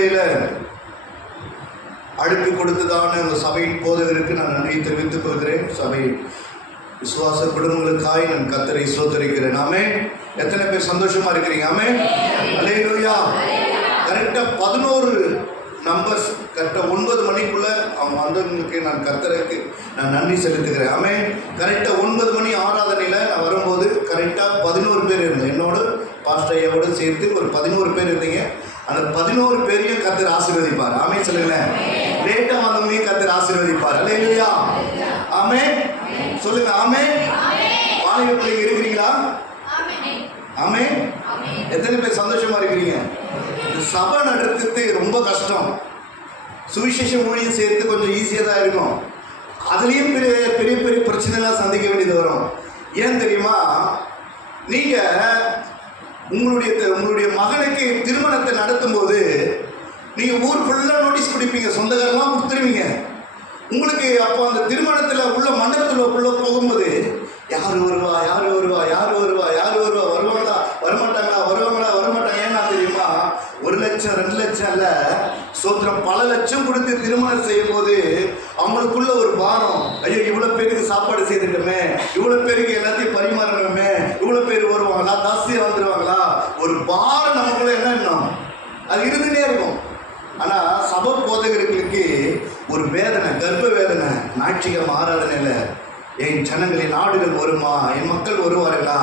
வேளையில அழைப்பு கொடுத்ததான அந்த சபையின் போதகருக்கு நான் நன்றியை தெரிவித்துக் கொள்கிறேன். சபை விசுவாச குடும்பங்களுக்காய் நான் கர்த்தரை ஸ்தோத்திரிக்கிறேன். ஆமென். எத்தனை பேர் சந்தோஷமா இருக்கிறீங்க? ஆமென். அல்லேலூயா. கரெக்டா 11 நம்பர்ஸ் கரெக்டா 9 மணிக்குள்ள அவங்க வந்தவங்களுக்கு நான் கர்த்தருக்கு நான் நன்றி செலுத்துகிறேன். ஆமென். கரெக்டா 9 மணி ஆராதனையில நான் வரும்போது கரெக்டா 11 பேர் இருந்தேன். என்னோட பாஸ்டர் ஐயாவோட சேர்த்து ஒரு 11 பேர் இருந்தீங்க. அந்த 11 பேரையும் கர்த்தர் ஆசீர்வதிப்பார். ஆமென் சொல்லுங்களேன். லேட்டா வந்தவங்களையும் கர்த்தர் ஆசீர்வதிப்பார். அல்லேலூயா. ஆமென் சொல்லுங்க. ஆமென். வாலிப பிள்ளைங்க இருக்கிறீங்களா? ஆமென். எத்தனை பேர் சந்தோஷமா இருக்கிறீங்க? சபை நடத்துறது ரொம்ப கஷ்டம். சுவிசேஷ ஊழியம் சேர்த்து கொஞ்சம் ஈஸியாக தான் இருக்கும். அதுலேயும் பெரிய பெரிய பெரிய பிரச்சனைலாம் சந்திக்க வேண்டியது வரும். ஏன் தெரியுமா? நீங்கள் உங்களுடைய மகனுக்கு திருமணத்தை நடத்தும் போது நீங்கள் ஊர் ஃபுல்லாக நோட்டீஸ் கொடுப்பீங்க, சொந்தக்காரெல்லாம் கொடுத்துருவீங்க. உங்களுக்கு அப்போ அந்த திருமணத்தில் உள்ள மண்டபத்தில் உள்ள போகும்போது யார் வருவா, யார் வருவா, யார் வருவா, யார் வருவா, வருவாங்களா, வரமாட்டாங்களா, வருவாங்களா, வரமாட்டாங்க. ஏன்னா தெரியுமா? 1 லட்சம் 2 லட்சம் இல்லை, சோத்திரம் பல லட்சம் கொடுத்து திருமணம் செய்யும் போது அவங்களுக்குள்ள ஒரு பாரம். ஐயோ, இவ்வளோ பேருக்கு சாப்பாடு செய்துட்டோமே, இவ்வளோ பேருக்கு எல்லாத்தையும் பரிமாறணுமே, இவ்வளோ பேர் வருவாங்களா, தாசியாக வந்துடுவாங்களா, ஒரு பாரம் நமக்குள்ள என்ன எண்ணம் அது இருந்துகிட்டே இருக்கும். ஆனால் சபை போதகர்களுக்கு ஒரு வேதனை, கர்ப்ப வேதனை. ஞாயிற்றுக்கிழமை ஆராதனையில் என் ஜனங்களின் நாடுகள் வருமா, என் மக்கள் வருவார்களா,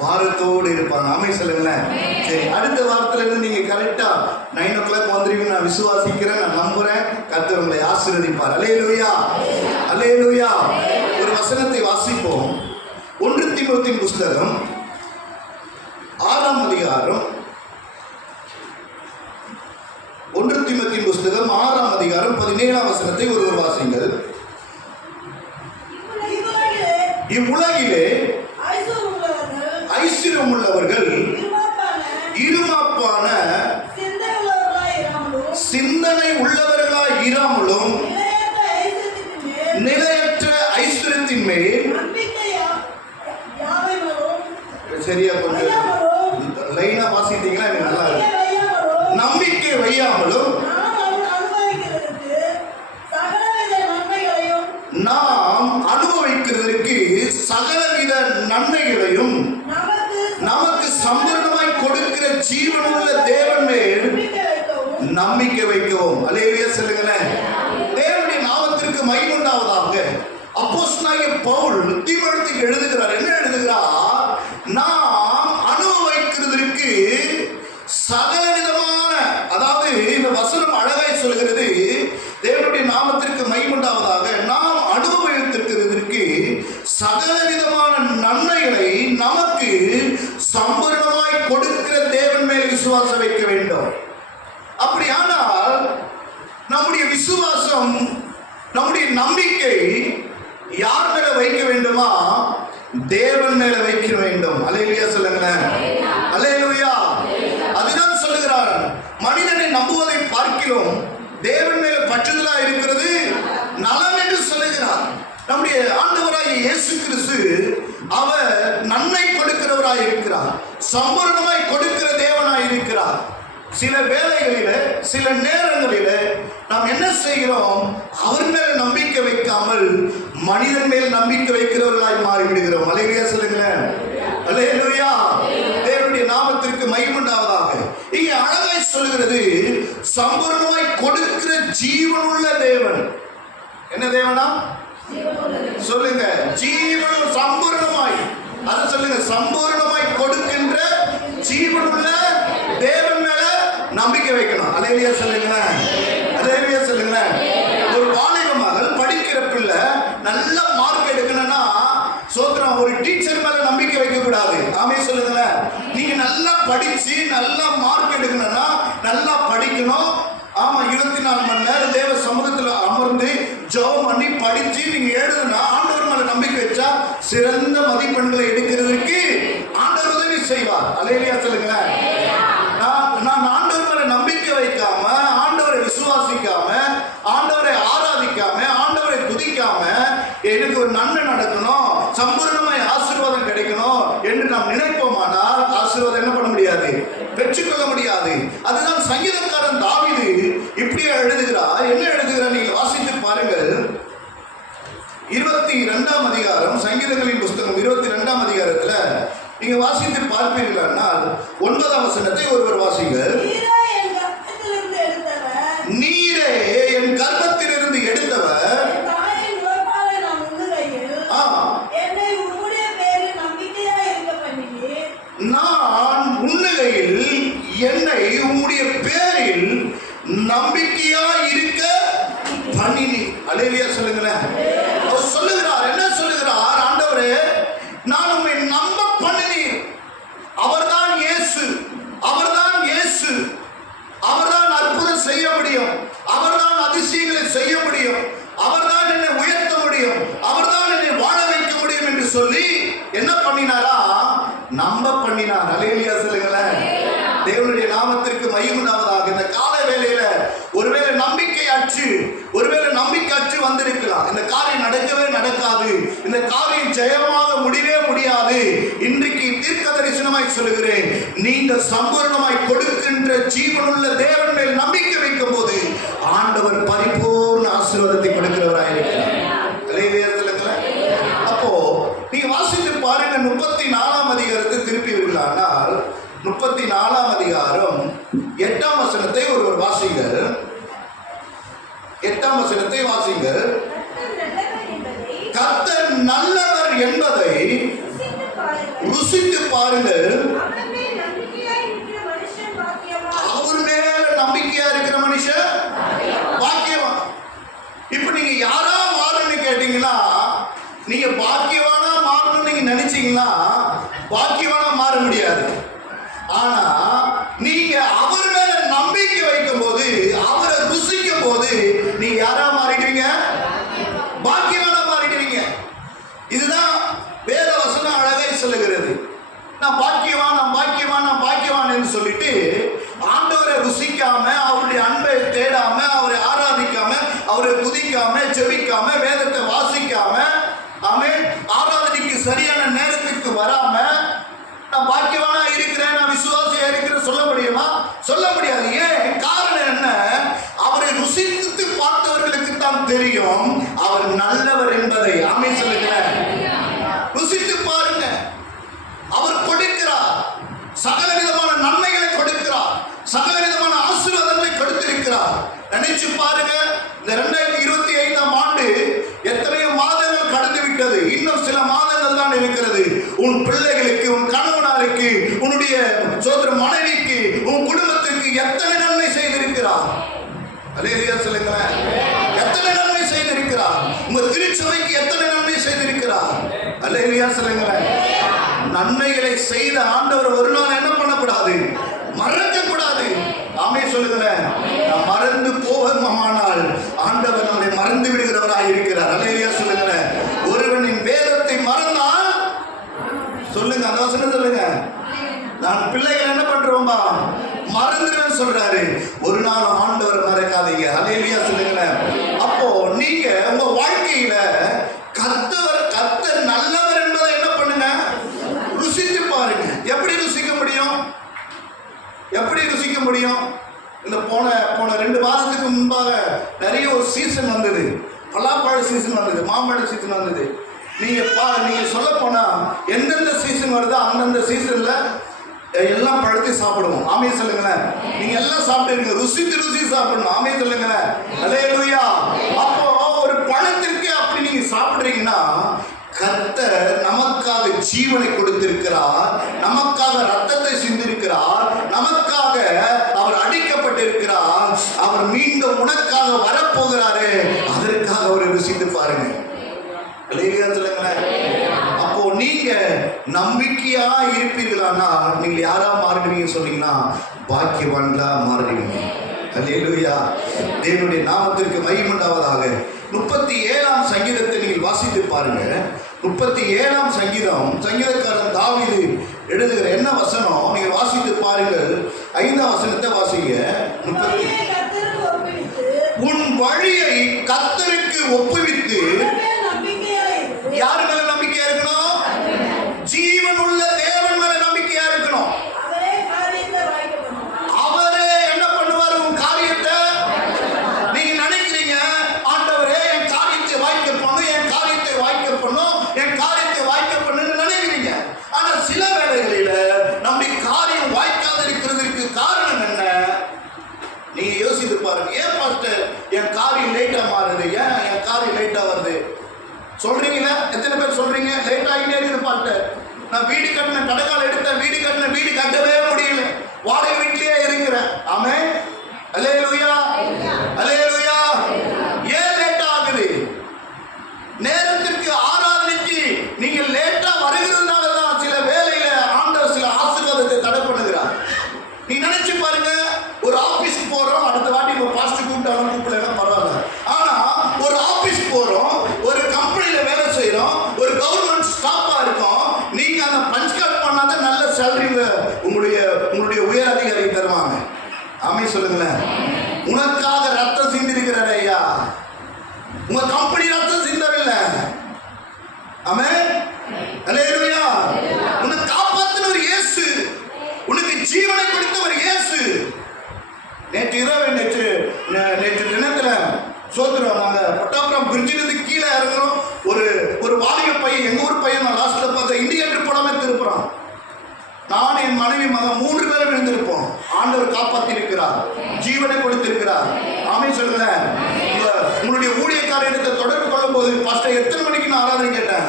பாரத்தோடு இருப்பாங்க. ஆமென் சொல்லுங்களேன். சரி, அடுத்த வாரத்திலிருந்து நீங்கள் கரெக்டாக 9 o'clock வந்துருவீங்க. நான் விசுவாசிக்கிறேன், நான் நம்புகிறேன். கர்த்தர் உங்களை ஆசீர்வதிப்பார். அல்லேலூயா, அல்லேலூயா. ஒரு வசனத்தை வாசிப்போம். 1 தீமோத்தேயுவின் புஸ்தகம் 6ஆம் அதிகாரம், 1 தீமோத்தேயுவின் புஸ்தகம் 6ஆம் அதிகாரம் 17ஆம் வசனத்தை ஒருவர் வாசிங்கள். இவ்வுலகிலே ஐஸ்வர்யம் உள்ளவர்கள் இருமாப்பான சிந்தனை உள்ளவர்களாய் இராமலும் நிலையற்ற ஐஸ்வர்யத்தின் மேல் சரியா கொஞ்சம் லைனா வாசித்தீங்களா? நல்லா நம்பிக்கை வையாமலும் நாம் அனுபவிக்கிறதற்கு சகலவித நன்மைகளையும் நமக்கு சம்பூர்ணமாய் கொடுக்கிற ஜீவனுள்ள தேவன் மேல் நம்பிக்கை வைக்கவும். அல்லேலூயா சொல்லுங்களேன். தேவனுடைய நாமத்திற்கு மகிமை உண்டாவதாக. அப்போஸ்தலனாகிய பவுல் தீமோத்தேயுவுக்கு எழுதுகிறார். என்ன எழுதுகிறார்? நாம் அனுபவிக்கிறதற்கு சகலவிதமான, அதாவது இந்த வசனம் அழகாய் சொல்கிறது, தேவனுடைய நாமத்திற்கு மகிமை உண்டாவதாக. நாம் அனுபவித்திருக்கிறதற்கு சகலவிதமான நன்மைகளை நமக்கு சம்பூர்ணமாய் கொடுக்கிற தேவன் மேல் விசுவாசம் வைக்க வேண்டும். அப்படியானால் நம்முடைய விசுவாசம், நம்முடைய நம்பிக்கை யார் மேல வைக்க வேண்டுமா? தேவன் மேல வைக்க வேண்டும். அல்லேலூயா சொல்லுங்களேன். அல்லேலூயா. அதுதான் சொல்லுகிறார், மனிதனை நம்புவதை பார்க்கிறோம் தேவன் மேல பற்றுதலா இருக்கிறது நலம் என்று சொல்லுகிறார். நம்முடைய ஆண்டவராகிய இயேசு கிறிஸ்து அவர் நன்மை கொடுக்கிறவராய் இருக்கிறார், சம்பூர்ணமாய் கொடுக்கிற தேவனாய் இருக்கிறார். சில வேளைகளில, சில நேரங்களில நாம் என்ன செய்கிறோம்? அவர் மேல நம்பிக்கை வைக்காமல் மனிதன் மேல் நம்பிக்கை வைக்கிறவர்களாய் மாறிவிடுகிறோம். அல்லேலூயா சொல்லுங்களேன். அல்லேலூயா. தேவனுடைய நாமத்திற்கு மகிமை உண்டாவதாக. இங்கே அழகாய் சொல்லுகிறது, சம்பூர்ணமாய் கொடுக்கிற ஜீவனுள்ள தேவன். என்ன தேவனா சொல்லுங்க? ஜீவன் சம்பூர்ணமாய், அது சொல்லுங்க, சம்பூர்ணமாய் கொடுக்கின்ற ஜீவனுள்ள தேவன் மேல நம்பிக்கை வைக்கணும். அல்லேலூயா சொல்லுங்களேன். அல்லேலூயா சொல்லுங்களேன். ஒரு வாலிப மகள் படிக்கிற பிள்ளை நல்ல மார்க் எடுக்கணும்னா சோத்திரம், ஒரு டீச்சர் மேல நம்பிக்கை வைக்க கூடாது. ஆமென் சொல்லுங்களேன். நீங்க நல்லா படிச்சு நல்லா மார்க் எடுக்கணும்னா நல்லா படிக்கணும். ஆமா, 24 மணி நேரம் தேவ சமூகத்தில் அமர்ந்து ஜெபம் பண்ணி படிச்சு நீங்க எழுதுனா ஆண்டவர் மேல நம்பிக்கை வச்சா சிறந்த மதிப்பெண்களை எடுக்கிறதுக்கு ஆண்டவர் உதவி செய்வார். அல்லேலூயா சொல்லுங்களேன். நான் ஆண்டவர் மேல நம்பிக்கை வைக்காம, ஆண்டவரை விசுவாசிக்காம, ஆண்டவரை ஆராதிக்காம, ஆண்டவரை துதிக்காம எனக்கு ஒரு நன்மை நடக்கணும், சம்பூர்ணமாய் ஆசீர்வாதம் கிடைக்கணும் என்று நாம் நினைப்போமானால் ஆசீர்வாதம் என்ன பண்ண முடியாது? பெற்றுக்கொள்ள முடியாது. அதுதான் சங்கீதக்காரன் தாவீது நீங்க வாசித்து பார்ப்பீர்களானால் 9ஆம் வசனத்தை ஒருவர் வாசிங்க. நீரே என் கர்ப்பத்திலிருந்து எடுத்தவர், நான் உண்ணுகையில் என்னை உம்முடைய பேரில் நம்பிக்கையா இருக்க பண்ணினி. அல்லேலூயா சொல்லுங்களேன். அவர் சொல்லுகிறார், என்ன சொல்லுகிறார்? ஆண்டவரே, நான் உம்மை நம்ப பண்ணினீர். அவர்தான் இயேசு, அவர்தான் இயேசு, அவர்தான் அற்புதம் செய்ய முடியும், அவர்தான் அதிசயங்களை செய்ய முடியும், அவர்தான் என்னை உயர்த்த முடியும், அவர்தான் என்னை வாழ வைக்க முடியும் என்று சொல்லி என்ன பண்ணினாரா? நம்ப பண்ணினார். அல்லேலூயா சொல்லுங்களேன். தேவனுடைய நாமத்திற்கு மகிமை உண்டாவதாக. இந்த கால வேளையில ஒருவேளை நம்பிக்கை அற்று வந்திருக்கலாம். இந்த காரியம் நடக்கவே நடக்காது, இந்த காரியம் ஜெயமாக முடியவே முடியாது. இன்றைக்கு தீர்க்க தரிசனமாய் சொல்லுகிறேன், நீங்கள் சம்பூர்ணமாய் கொடுக்கின்ற ஜீவனுள்ள தேவன் மேல் நம்பிக்கை வைக்கும் போது ஆண்டவர் பரிபூர்ண ஆசீர்வாதத்தை கொடுக்கிறவராய் இருக்கிறார். அப்போ நீங்க வாசித்து பாருங்க. 34ஆம் அதிகாரத்தை திருப்பி விடலானால் 34ஆம் அதிகாரம் 8ஆம் வசனத்தை ஒருவர் வாசிங்கள். 8ஆம் வசனத்தை வாசிங்கள். கர்த்தர் நல்லவர் என்பதை ருசித்து பாருங்கள். அவர் மேல நம்பிக்கையா இருக்கிற மனுஷன் பாக்கியவான். இப்ப நீங்க யாரா மாறணும்னு கேட்டீங்கன்னா, நீங்க பாக்கியவானா மாறணும்னு நீங்க நினைச்சீங்கன்னா பாக்கியவானா மாற முடியாது. ஆனா நீங்க அவர் மேல நம்பிக்கை வைக்கும் போது, அவரை ருசிக்கும் போது நீங்க யாரா மாறிடுவீங்க? பாக்கியவானா மாறிடுவீங்க. இதுதான் வேத வசனம் அழகாய் சொல்லுகிறது. நான் பாக்கியவான், நான் பாக்கியவான், நான் பாக்கியவான் என்று சொல்லிட்டு ஆண்டவரை ருசிக்காம, அவருடைய அன்பை தேடாம, அவரை ஆராதிக்காம, அவரை துதிக்காம, ஜெபிக்காம, வேதத்தை வாசிக்காம, ஆமென், ஆராதனைக்கு சரியான நேரத்திற்கு வராம நான் பாக்கியவானா இருக்கிறேன், நான் விசுவாசியா இருக்கிறேன் சொல்ல முடியுமா? சொல்ல முடியாது. ஏன்? காரணம் என்ன? அவரை ருசித்து பார்த்தவர்களுக்கு தான் தெரியும் அவர் நல்லவர் என்பதை. ஆமென் சொல்லுகிறேன். ருசித்து பாருங்க. அவர் கொடுக்கிறார், சகல விதமான நன்மைகளை கொடுக்கிறார், சகல விதமான ஆசீர்வாதங்களை கொடுத்திருக்கிறார். நினைச்சு பாருங்க. இந்த 2025ஆம் ஆண்டு எத்தனையோ மாதங்கள் கடந்து விட்டது. இன்னும் சில மாதங்கள் தான் இருக்கிறது. உன் பிள்ளைகளுக்கு, உன் கணவனாருக்கு, உன்னுடைய சோதர மனைவிக்கு, உன் குடும்பத்திற்கு எத்தனை நன்மை செய்திருக்கிறார். அல்லேலூயா சொல்லுங்களேன். எத்தனை நன்மை செய்திருக்கிறார். உங்க திருச்சபைக்கு எத்தனை நன்மை செய்திருக்கிறார். அல்லேலூயா சொல்லுங்களேன். நன்மைகளை செய்த ஆண்டவர் ஒரு நாள் என்ன பண்ணக்கூடாது? மறக்க கூடாது. ஆமென் சொல்லுங்களேன். நாம் மறந்து போவோமானால் ஆண்டவர் நம்மை மறந்து விடுகிறவராய் இருக்கிறார். அல்லேலூயா சொல்லுங்களேன். ஒருவனின் வேதத்தை மறந்தால், சொல்லுங்க அந்த வசனம் சொல்லுங்க, நான் பிள்ளைகள் என்ன பண்றோமா மறந்துடுவேன் சொல்றாரு. ஒரு நாள் ஆண்டவர் மறக்காதீங்க. அல்லேலூயா சொல்லுங்களேன். அப்போ நீங்க உங்க வாழ்க்கையில கர்த்தர் நல்லவர் என்பதை என்ன பண்ணுங்க? ருசித்து பாருங்க. எப்படி ருசிக்க முடியும்? எப்படி ருசிக்க முடியும்? இந்த போன 2 வாரத்துக்கு முன்பாக நிறைய ஒரு சீசன் வந்தது. பலாப்பழ சீசன் வந்தது, மாம்பழ சீசன் வந்தது. நீங்க சொல்ல போனா எந்தெந்த சீசன் வருதோ அந்தந்த சீசன்ல எல்லாம் பழத்தை சாப்பிடுவோம். ஆமென் சொல்லுங்களேன். நீங்க எல்லாம் சாப்பிடுங்க, ருசி சாப்பிடணும். ஆமென் சொல்லுங்களேன். அல்லேலூயா. அப்போ ஒரு பழத்திற்கு அப்படி நீங்க சாப்பிடுறீங்கன்னா, கர்த்தர் நமக்காக ஜீவனை கொடுத்திருக்கிறார், நமக்காக ரத்தத்தை சிந்திருக்கிறார், நமக்காக அவர் அடிக்கப்பட்டிருக்கிறார், அவர் மீண்டும் உனக்காக வரப்போகிறாரு. அதற்காக அவரை ருசித்து பாருங்க. அல்லேலூயா சொல்லுங்களேன். அப்போ நீங்க நம்பிக்கையா இருப்பீர்களானா நீங்க யாரா மாறுவீங்க சொன்னீங்கன்னா பாக்கியவான்களா மாறுவீங்க. அல்லேலூயா. தேவனுடைய நாமத்திற்கு மகிமை உண்டாவதாக. 37ஆம் சங்கீதத்தை நீங்கள் வாசித்து பாருங்க. 37ஆம் சங்கீதம், சங்கீதக்காரன் தாவீது எழுதுகிற என்ன வசனம் நீங்க வாசித்து பாருங்கள். 5ஆம் வசனத்தை வாசிங்க. உன் வழியை கர்த்தருக்கு ஒப்புவித்து. யார் மேல நம்பிக்கையா இருக்கணும்? ஜீவன் உள்ள தேவன் மேல நம்பிக்கையா இருக்கணும். அவரே என்ன பண்ணுவார்? உன் காரியத்தை நீங்க நினைக்கிறீங்க, ஆண்டவரே என் காரியத்தை வாய்க்க பண்ணும், என் காரியத்தை வாய்க்க பண்ணும், என் காரியத்தை வாய்க்க பண்ணுன்னு நினைக்கிறீங்க. ஆனா சில வேளைகள் நீங்க யோசித்து பாருங்க, ஏன் பாஸ்டர் என் காரியம் லேட்டா மாறுது, ஏன் என் காரியம் லேட்டா வருது சொல்றீங்களா? எத்தனை பேர் சொல்றீங்க லேட் ஆகிட்டே இருக்குது பாஸ்டர், நான் வீடு கட்டின கடைக்கால் எடுத்த வீடு கட்டின வீடு கட்டவே முடியல, வாடகை வீட்டிலேயே இருக்கிறேன். ஆமென், அல்லேலூயா, அல்லேலூயா. ஏன் லேட் ஆகுது? நேரத்திற்கு ஆராதனைக்கு நீங்க லேட்டா வருகிறதுனால தான் சில வேலையில ஆண்டவர் சில ஆசீர்வாதத்தை தடை பண்ணுகிறார். நீ நினைச்சு பாருங்க, ஒரு ஆபீஸ்க்கு போறோம், அடுத்த வாட்டி நம்ம பாஸ்டர் கூப்பிட்டாலும் கூப்பிடலாம் பரவாயில்ல, ஆனா ஒரு ஆபீஸ் போறோம், ஒரு கம்பெனில வேலை செய்யறோம், ஒரு கவர்மெண்ட் ஸ்டாஃபா இருக்கோம், நீங்க அந்த பஞ்ச் கார்டு பண்ணாதான் நல்ல சேலரி உங்களுடைய உயர் அதிகாரி தருவாங்க. ஆமென் சொல்லுங்களேன். உனக்காக ரத்தம் சிந்திருக்கிறார் ஐயா, உங்க கம்பெனி ரத்தம் சிந்தவில்லை. ஆமென், அல்லேலூயா. உன்னை காப்பாற்றினவர் இயேசு, உனக்கு ஜீவனை கொடுத்தவர் இயேசு. நேற்று இரவு நேற்று தினத்துல சோதரம், நாங்க பட்டாபுரம் பிரிட்ஜிலிருந்து கீழே இறங்குறோம். ஒரு வாலிப பையன், எங்க ஊர் பையன், நான் லாஸ்ட்ல பார்த்த இண்டிகேட்டர் படமே திருப்புறான். நான் என் மனைவி மகன் 3 பேரும் விழுந்திருப்போம். ஆண்டவர் காப்பாற்றி இருக்கிறார், ஜீவனை கொடுத்திருக்கிறார். ஆமென் சொல்லுங்களேன். உங்களுடைய ஊழியக்காரத்தை தொடர்பு கொள்ளும் போது பாஸ்டர் எத்தனை மணிக்கு நான் ஆராதனை கேட்டேன்,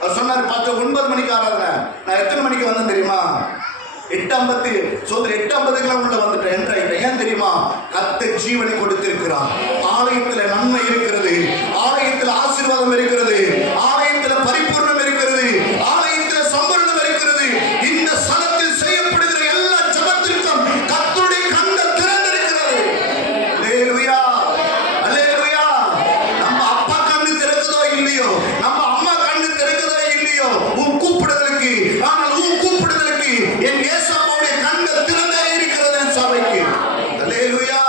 அவர் சொன்னார் பாஸ்டர் 9 மணிக்கு ஆராதனை. நான் எத்தனை மணிக்கு வந்தேன் தெரியுமா? 8:50 சோதரி 8:50 உள்ள வந்துட்டேன், என்ட்ராயிட்டேன். ஏன் தெரியுமா? கர்த்தர் ஜீவனை கொடுத்திருக்கிறார். ஆலயத்தில் நன்மை இருக்கிறது, ஆலயத்தில் ஆசீர்வாதம் இருக்கிறது, ஆலயத்தில் பரிபூர்ணம் இருக்கிறது, ஆலயத்தில் சம்பூர்ணம் இருக்கிறது. இந்த ஸ்தலத்தில் செய்யப்படுகிற எல்லா ஜெபத்திற்கும் கர்த்தருடைய கண்கள் திறந்திருக்கிறது. அல்லேலூயா, அல்லேலூயா. நம்ம அப்பா கண்ணு திறக்குதோ இல்லையோ, நம்ம அம்மா கண்ணு திறக்குதோ இல்லையோ, உன் கூப்பிடுதலுக்கு, ஆனால் உன் கூப்பிடுதலுக்கு என் இயேசுவோடைய கண்கள் திறந்தே இருக்கிறது என் சபைக்கு. அல்லேலூயா,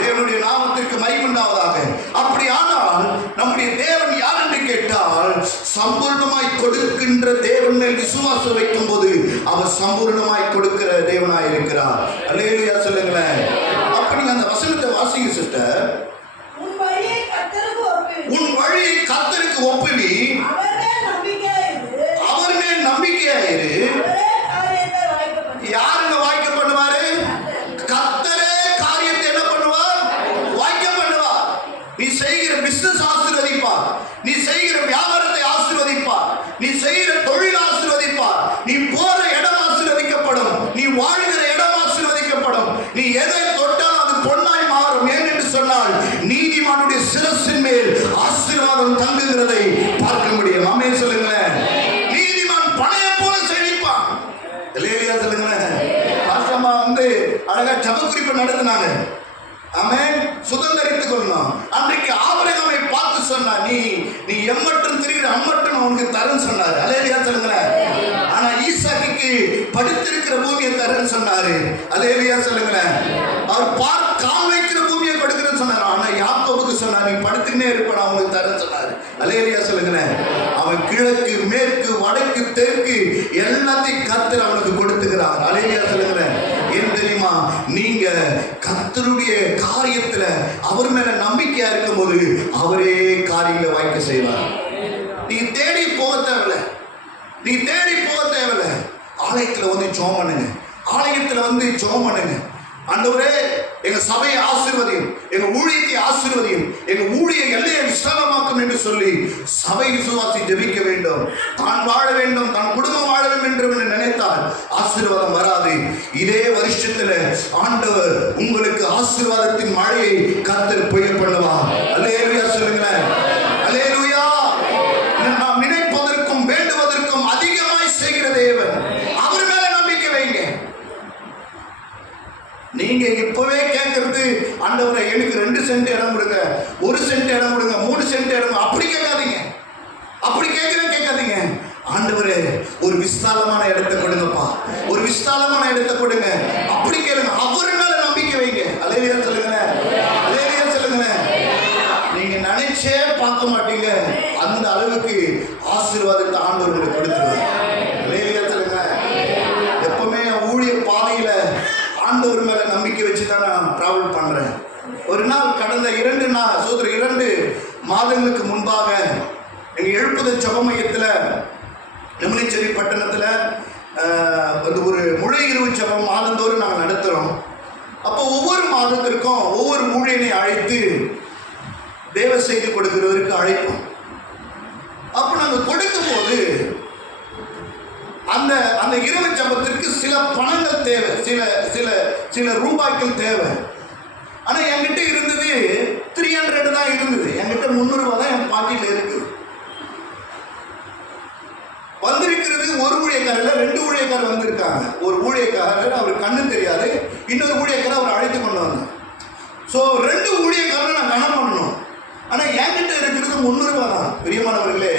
தேவனுடைய நாமத்திற்கு மகிமை உண்டாவதாக. அப்படியானால் நம்முடைய தேவன் யார் என்று கேட்டால், சம்பூர்ணமாய் கொடுக்கின்ற தேவன் மேல் விசுவாசம் வைக்கும் போது அவர் சம்பூர்ணமாய் கொடுக்கிற தேவனாய் இருக்கிறார். அல்லேலூயா சொல்லுங்களேன். அப்ப நீங்க அந்த வசனத்தை வாசிங்க சிஸ்டர். உன் வழியை கர்த்தருக்கு ஒப்புவி, அவர் மேல் நம்பிக்கையாயிரு. யாருங்க வாய்க்க பண்ணுவாரு? கர்த்தரே காரியத்தை என்ன பண்ணுவார்? வாய்க்க பண்ணுவார். நீ செய்கிற பிசினஸ் ஆசீர்வதிப்பார், நீ செய்கிற வியாபாரத்தை ஆசீர்வதிப்பார், நீ செய்கிற தொழில் ஆசீர்வதிப்பார், நீ போற இடம் ஆசீர்வதிக்கப்படும், நீ வாழ்கிற இடம் ஆசீர்வதிக்கப்படும். நீ எதை தொட்டால் அது பொன்னாய் மாறும். ஏன் என்று சொன்னால் நீதிமானுடைய சிரசின் மேல் ஆசீர்வாதம் தங்குகிறதை பார்க்க முடியும். ஆமென் சொல்லுங்களேன். நீதிமான் பனையை போல செழிப்பான். அல்லேலூயா சொல்லுங்களேன். பாஸ்டர்மா அழகா ஜெப குறிப்பு நடத்தினாங்க. ஆமென், சுதந்திரித்துக் கொள்ளணும். அன்றைக்கு ஆபிரகாமை பார்த்து சொன்னா, நீ எம்மட்டும் திரிகிற அம்மட்டும் உனக்கு தரேன்னு சொன்னாரு. அல்லேலூயா சொல்லுங்களேன். ஆனா ஈசாக்குக்கு படுத்திருக்கிற பூமியை தரேன்னு சொன்னாரு. அல்லேலூயா சொல்லுங்களேன். அவர் கால் வைக்கிற பூமியை கொடுக்கிறேன்னு சொன்னாரு. ஆனா யாக்கோபுக்கு சொன்னார், நீ படுத்துக்கினே இருப்ப, நான் உனக்கு தரேன்னு சொன்னாரு. அல்லேலூயா சொல்லுங்களேன். அவன் கிழக்கு மேற்கு வடக்கு தெற்கு எல்லாத்தையும் கர்த்தர் அவனுக்கு கொடுத்துக்கிறார். அல்லேலூயா சொல்லுங்களேன். ஏன் தெரியுமா? நீங்க கர்த்தருடைய காரியத்துல அவர் மேல நம்பிக்கையா இருக்கும் போது அவரே காரியங்களை வாய்க்க செய்வார். நீ தேடி போக தேவையில்ல, நீ தேடி போக தேவையில்ல. ஆலயத்துல வந்து ஜெபம் பண்ணுங்க, ஆலயத்துல வந்து ஜெபம் பண்ணுங்க. ஆண்டவரே, எங்க சபையை ஆசீர்வதியும், எங்க ஊழியத்தை ஆசீர்வதியும், எங்க ஊழிய எல்லையை விசாலமாக்கும் என்று சொல்லி சபை விசுவாசி ஜெபிக்க வேண்டும். தான் வாழ வேண்டும், தன் குடும்பம் வாழ வேண்டும் என்று நினைத்தால் ஆசீர்வாதம் வராது. இதே வருஷத்துல ஆண்டவர் உங்களுக்கு ஆசீர்வாதத்தின் மழையை கர்த்தர் பொய்ய பண்ணுவார். அல்லேலூயா சொல்லுங்களேன். அல்லேலூயா. நாம் நினைப்பதற்கும் வேண்டுவதற்கும் அதிகமாய் செய்கிற தேவன். அவர் மேல நம்பிக்கை வைங்க. நீங்க இப்பவே கேட்கறது, ஆண்டவரே எனக்கு 2 சென்ட் இடம் கொடுங்க, 1 சென்ட் இடம் கொடுங்க, 3 சென்ட் இடம், அப்படி கேட்காதீங்க. அப்படி கேட்காதீங்க. ஆண்டவரே ஒரு விசாலமான இடத்தை கொடுங்கப்பா, ஒரு விசாலமான இடத்தை கொடுங்க, அப்படி கேளுங்க. அவர் மேல நம்பிக்கை வைங்க. அல்லேலூயா சொல்லுங்களேன். அல்லேலூயா சொல்லுங்களேன். நீங்க நினைச்சே பார்க்க மாட்டீங்க, அந்த அளவுக்கு ஆசீர்வாதத்தை ஆண்டவர் உங்களுக்கு கொடுத்துருவார். அல்லேலூயா சொல்லுங்க. எப்பவுமே ஊழிய பாதையில ஆண்டவர் மேல நம்பிக்கை வச்சுதான் நான் டிராவல் பண்றேன். ஒரு நாள் கடந்த 2 மாதங்களுக்கு முன்பாக எங்க எழுப்புதல் ஜெப மையத்துல நெமிலிச்சேரி பட்டணத்துல ஒரு முழு இரவு ஜெபம் மாதந்தோறும் நாங்கள் நடத்துறோம். அப்போ ஒவ்வொரு மாதத்திற்கும் ஒவ்வொரு ஊழியனை அழைத்து தேவ செய்தி கொடுக்கிறதற்கு அழைப்போம். அப்போ நாங்கள் கொடுக்கும் போது அந்த அந்த இரவு ஜபத்திற்கு சில பணங்கள் தேவை, சில சில சில ரூபாய்கள் தேவை. ஆனால் என்கிட்ட இருந்தது 300 தான் இருந்தது. என்கிட்ட 300 ரூபா தான் என் பாக்கெட்டில் இருக்குது. வந்திருக்கிறது ஒரு ஊழியக்காரர், 2 ஊழியக்காரர் வந்திருக்காங்க. ஒரு ஊழியக்காரர் அவர் கண்ணு தெரியாது, இன்னொரு ஊழியக்காரர் அவர் அழைத்து கொண்டு வந்தார். ஸோ 2 ஊழியக்காரரை நான் கணம் பண்ணணும். ஆனால் என்கிட்ட இருக்கிறது 300 ரூபா தான். பிரியமானவர்களே,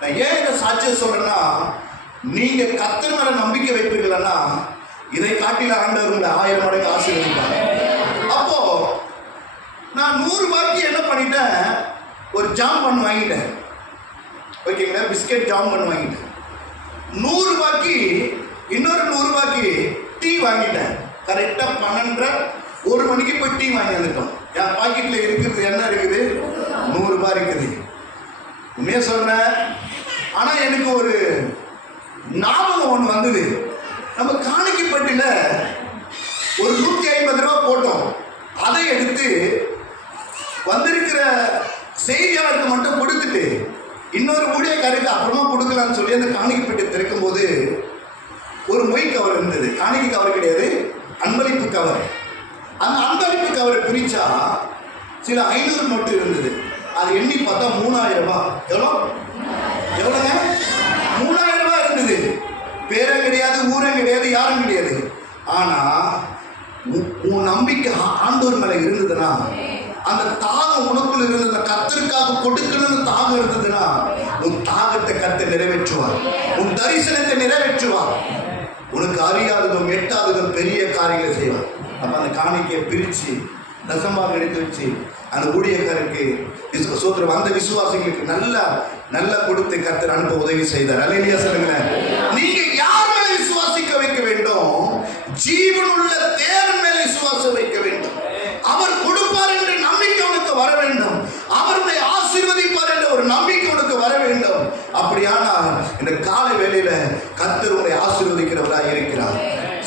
நான் ஏன் இந்த சாட்சியம் சொல்றேன்னா, நீங்க கர்த்தர் மேல நம்பிக்கை வைப்பீர்களா இதை காட்டில ஆண்டவர் உங்களை 1000 மடங்கு ஆசீர்வதிப்பாங்க. அப்போ நான் 100 ரூபாய்க்கு என்ன பண்ணிட்டேன், ஒரு ஜாம் பண்ணு வாங்கிட்டேன். ஓகேங்களா, பிஸ்கெட் ஜாம் பண்ணு வாங்கிட்டேன். 100 ரூபாய்க்கு இன்னொரு 100 ரூபாய்க்கு டீ வாங்கிட்டேன். கரெக்டா 12:30 1 மணிக்கு போய் டீ வாங்கி வந்துட்டோம். என் பாக்கெட்ல இருக்கிறது என்ன இருக்குது, 100 ரூபாய் இருக்குது. உண்மையா சொல்றேன். ஆனா எனக்கு ஒரு ஞாபகம் ஒன்று வந்தது. நம்ம காணிக்கைப்பட்டில ஒரு 150 ரூபா போட்டோம். அதை எடுத்து வந்திருக்கிற செய்தியாளருக்கு மட்டும் கொடுத்துட்டு இன்னொரு ஊழியக்காரருக்கு அப்புறமா கொடுக்கலான்னு சொல்லி அந்த காணிக்கைப்பட்டி திறக்கும் போது ஒரு மொய் கவர் இருந்தது. காணிக்கை கவர் கிடையாது, அன்பளிப்பு கவர். அந்த அன்பளிப்பு கவரை பிரிச்சா சில 500 நோட்டு இருந்தது. அது எண்ணி பார்த்தா 3000 ரூபாய். எவ்வளோங்க? 3000 ரூபாய் இருந்தது. பேரும் கிடையாது, ஊரும் கிடையாது, யாரும் கிடையாது. ஆனா உன் நம்பிக்கை ஆண்டவர் மேல இருந்ததுன்னா, அந்த தாகம் உனக்குள்ள இருந்தது, கர்த்தருக்காக கொடுக்கணும்னு தாகம் இருந்ததுன்னா, உன் தாகத்தை கர்த்தர் நிறைவேற்றுவார், உன் தரிசனத்தை நிறைவேற்றுவார். உனக்கு அறியாததும் எட்டாததும் பெரிய காரியங்களை செய்வார். அப்ப அந்த காணிக்கையை பிரிச்சு தசமாக எடுத்து வச்சு அந்த ஊழியக்காரருக்கு சோதரம் அந்த விசுவாசிகளுக்கு நல்லா கொடுத்து கர்த்தர் அனுப்ப உதவி செய்தார். அல்லேலூயா சொல்லுங்க. நீங்க யார் மேல விசுவாசிக்க வைக்க வேண்டும்? ஜீவனுள்ள தேவன் மேல விசுவாசம் வைக்க வேண்டும். அவர் கொடுப்பார் என்ற நம்பிக்கை உனக்கு வர வேண்டும். அவருடைய ஆசீர்வதிப்பார் என்ற ஒரு நம்பிக்கை உனக்கு வர வேண்டும். அப்படியானால் இந்த காலை வேளையில கர்த்தர் உங்களை ஆசீர்வதிக்கிறவராக இருக்கிறார்.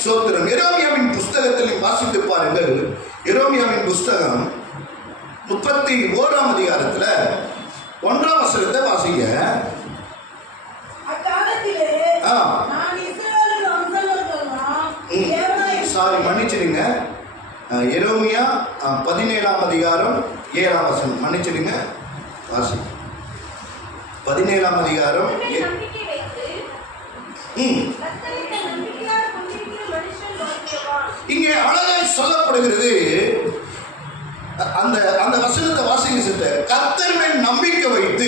சோத்திரம். எரேமியாவின் புஸ்தகத்தில் வாசித்து பாருங்கள். எரேமியாவின் புஸ்தகம் 31ஆம் அதிகாரத்துல 1ஆம் வசனத்தை வாசிங்க. சாரி, மன்னிச்சிடுங்க. எரேமியா 17ஆம் அதிகாரம் 7ஆம் வசனம். மன்னிச்சிடுங்க, வாசி. 17ஆம் அதிகாரம். இங்கே அழகாய் சொல்லப்படுகிறது. அந்த அந்த வசனத்தை வாசிங்க சிஸ்டர். கர்த்தர் மேல் நம்பிக்கை வைத்து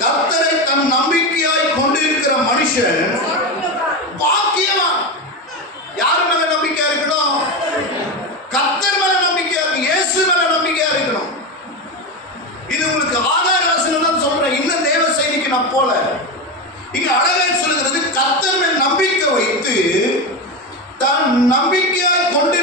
கர்த்தரை தன் நம்பிக்கையாய் கொண்டிருக்கிற மனுஷன் பாக்கியவான். யார் மேல நம்பிக்கையா இருக்கணும்? கர்த்தர் மேல நம்பிக்கையா இருக்கு, இயேசு மேல நம்பிக்கையா இருக்கணும். இது உங்களுக்கு ஆதார வசனம் தான் சொல்றேன். இன்னும் தேவ செய்திக்கு நான் போல. இங்க அழகாய் சொல்லுகிறது, கர்த்தர் மேல் நம்பிக்கை வைத்து தன் நம்பிக்கையாய் கொண்டு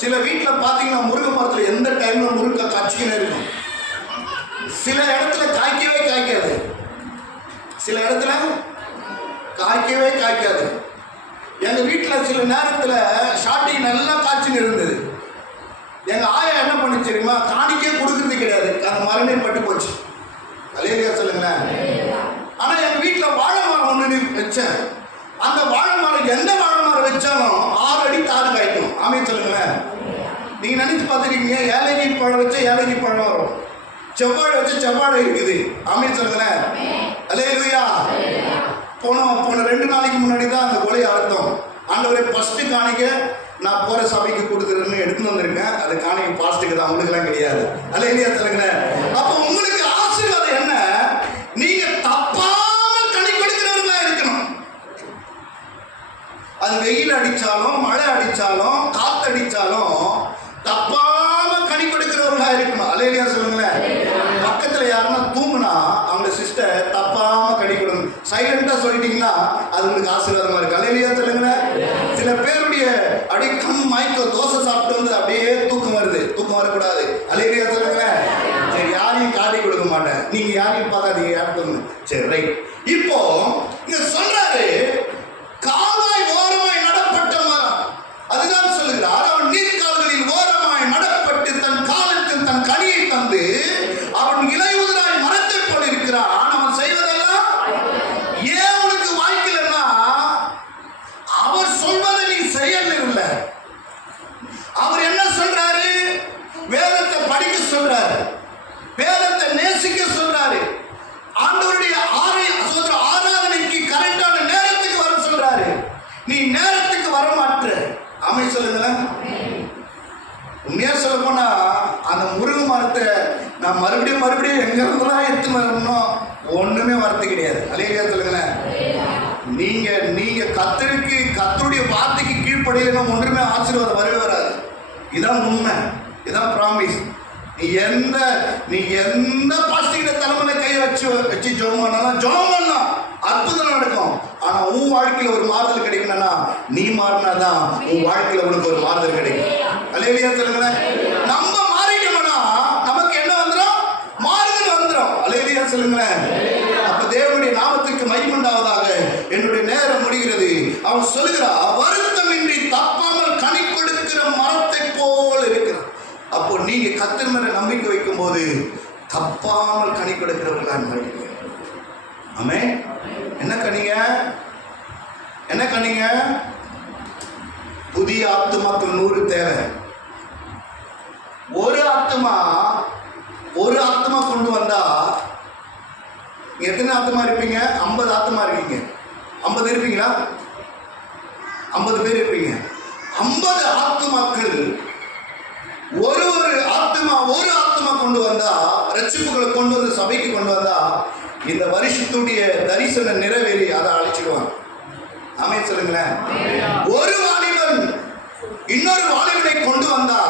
சில வீட்டில் பார்த்தீங்கன்னா முருங்கை மரத்தில் எந்த டைம்ல முருங்கை காய்ச்சிக்கினே இருக்கும். சில இடத்துல காய்க்கவே காய்க்காது, சில இடத்துல காய்க்கவே காய்க்காது. எங்க வீட்டில் சில நேரத்தில் ஷார்ட்டிங் நல்லா காய்ச்சின்னு இருந்தது. எங்க ஆயா என்ன பண்ணி தெரியுமா, காணிக்கே கொடுக்கறது கிடையாது, அந்த மரமே பட்டு போச்சு. அலேலியா சொல்லுங்களேன். ஆனா எங்க வீட்டில் வாழை மரம் ஒன்று வச்சேன். அந்த வாழை மரம் எந்த வாழை மரம் வச்சாலும் 6 அடி தாறு காய்க்கும். ஆமென் சொல்லுங்களேன். நீங்க நினைச்சு பார்த்துருக்கீங்க, ஏலகி பழம் வச்சா ஏலகி பழம் வரும், செவ்வாழை வச்சா செவ்வாழை இருக்குது. ஆமென் சொல்லுங்களேன். அல்லேலூயா. போன 2 நாளைக்கு முன்னாடி தான் அந்த கொலையை அர்த்தம். ஆண்டவரே ஃபர்ஸ்ட் காணிக்க நான் போற சபைக்கு கொடுக்குறேன்னு எடுத்துன்னு வந்திருக்கேன். அது காணிக்க பாஸ்ட்டுக்கு தான், உங்களுக்குலாம் கிடையாது. அல்லேலூயா சொல்லுங்களேன். அப்போ உங்களுக்கு ஆசீர்வாதம் என்ன, நீங்க தப்பாமல் கனி கொடுக்கிறவர்களா இருக்கணும். அது வெயில் அடிச்சாலும் மழை அடிச்சாலும் காத்தடிச்சாலும் தப்பாம கனி கொடுக்கிறவர்களா இருக்கணும். அல்லேலூயா சொல்லுங்களேன். பக்கத்துல யாருன்னா தூங்குனா அவங்க சிஸ்டர் தப்பாம கனி கொடுங்க. சைலண்டா சொல்லிட்டீங்கன்னா அது உங்களுக்கு ஆசீர்வாதமா இருக்கு. அல்லேலூயா சொல்லுங்களேன். சில பேருடைய அப்படியே மயக்கம், தோசை சாப்பிட்டு வந்து அப்படியே தூக்கம் வருது, தூக்கம் வரக்கூடாது. அல்லேலூயா சொல்லுங்களேன். சரி, யாரையும் காட்டி கொடுக்க மாட்டேன், நீங்க யாரையும் பார்க்காதீங்க, யாருக்கும். சரி, ரைட். இப்போ இங்க சொல்றாரு, காவாய் ஓரமாய் நடப்பட்ட மரம். அதுதான் சொல்லுகிறார், அவன் நீர்க்கால்களில் ஓரமாய் நடப்பட்டு தன் காலத்தில் தன் கனியை தந்து அவன் இலையுதிராய் மரத்தை போல் இருக்கிறான். அவன் செய்வதெல்லாம் ஏன் உனக்கு வாய்க்கலன்னா, அவர் சொல்வதை நீ செய்யல. அவர் என்ன சொல்றாரு, வேதத்தை படிக்க சொல்றாரு, வேதத்தை நேசிக்க சொல்றாரு, ஆண்டவருடைய ஆராதனைக்கு கரெக்டான நேரத்துக்கு வர சொல்றாரு. நீ நேரத்துக்கு வர மாட்ட. ஆமை சொல்லுங்களேன். உண்மையா சொல்ல போனா அந்த முருங்கை மரத்தை நான் மறுபடியும் எங்க இருந்துதான் எடுத்து வரணும், ஒண்ணுமே வரது கிடையாது. அல்லேலூயா சொல்லுங்களேன். நீங்க கர்த்தருடைய வார்த்தைக்கு கீழ்ப்படையில ஒன்றுமே ஆசீர்வாதம் வரவே வராது. இதான் உண்மை, இதான் ப்ராமிஸ். நீ எந்த பாஸ்டிகிட்ட தலைமையில கையை வச்சு ஜெபம் பண்ணலாம், அற்புதம் நடக்கும். ஆனா உன் வாழ்க்கையில ஒரு மாறுதல் கிடைக்கணும்னா நீ மாறினாதான் உன் வாழ்க்கையில உனக்கு ஒரு மாறுதல் கிடைக்கும். அல்லேலூயா சொல்லுங்களேன். நம்ம மாறிட்டோம்னா நமக்கு என்ன வந்துடும், மாறுதல் வந்துடும். அல்லேலூயா சொல்லுங்களேன். அப்ப தேவனுடைய நாமத்துக்கு மகிமை உண்டாவதாக. என்னுடைய நேரம் முடிகிறது. அவன் சொல்லுகிறான், வருத்தமின்றி தப்பாமல் கனி கொடுக்கிற மரத்தை போல் இருக்கிறான். அப்போ நீங்க கர்த்தர் மேல நம்பிக்கை வைக்கும் போது தப்பாமல் கனி கொடுக்கிறவர்களா மாட்டீங்க. ஆமென். என்ன கனிங்க? புதிய ஆத்துமாக்கள் 100 தேவை. ஒரு ஆத்துமா கொண்டு வந்தா எத்தனை ஆத்துமா இருப்பீங்க? 50 ஆத்துமா இருக்கீங்க. 50 இருப்பீங்களா? 50 பேர் இருப்பீங்க. 50 ஆத்துமாக்கள் ஒரு ஆத்துமா கொண்டு வந்தா, ரட்சிப்புகளை கொண்டு வந்து சபைக்கு கொண்டு வந்தா, இந்த வருஷத்துடைய தரிசன நிறைவேறி அதை அழைச்சிடுவாங்க. ஆமென் சொல்லுங்களேன். ஒரு வாலிபன் இன்னொரு வாலிபனை கொண்டு வந்தா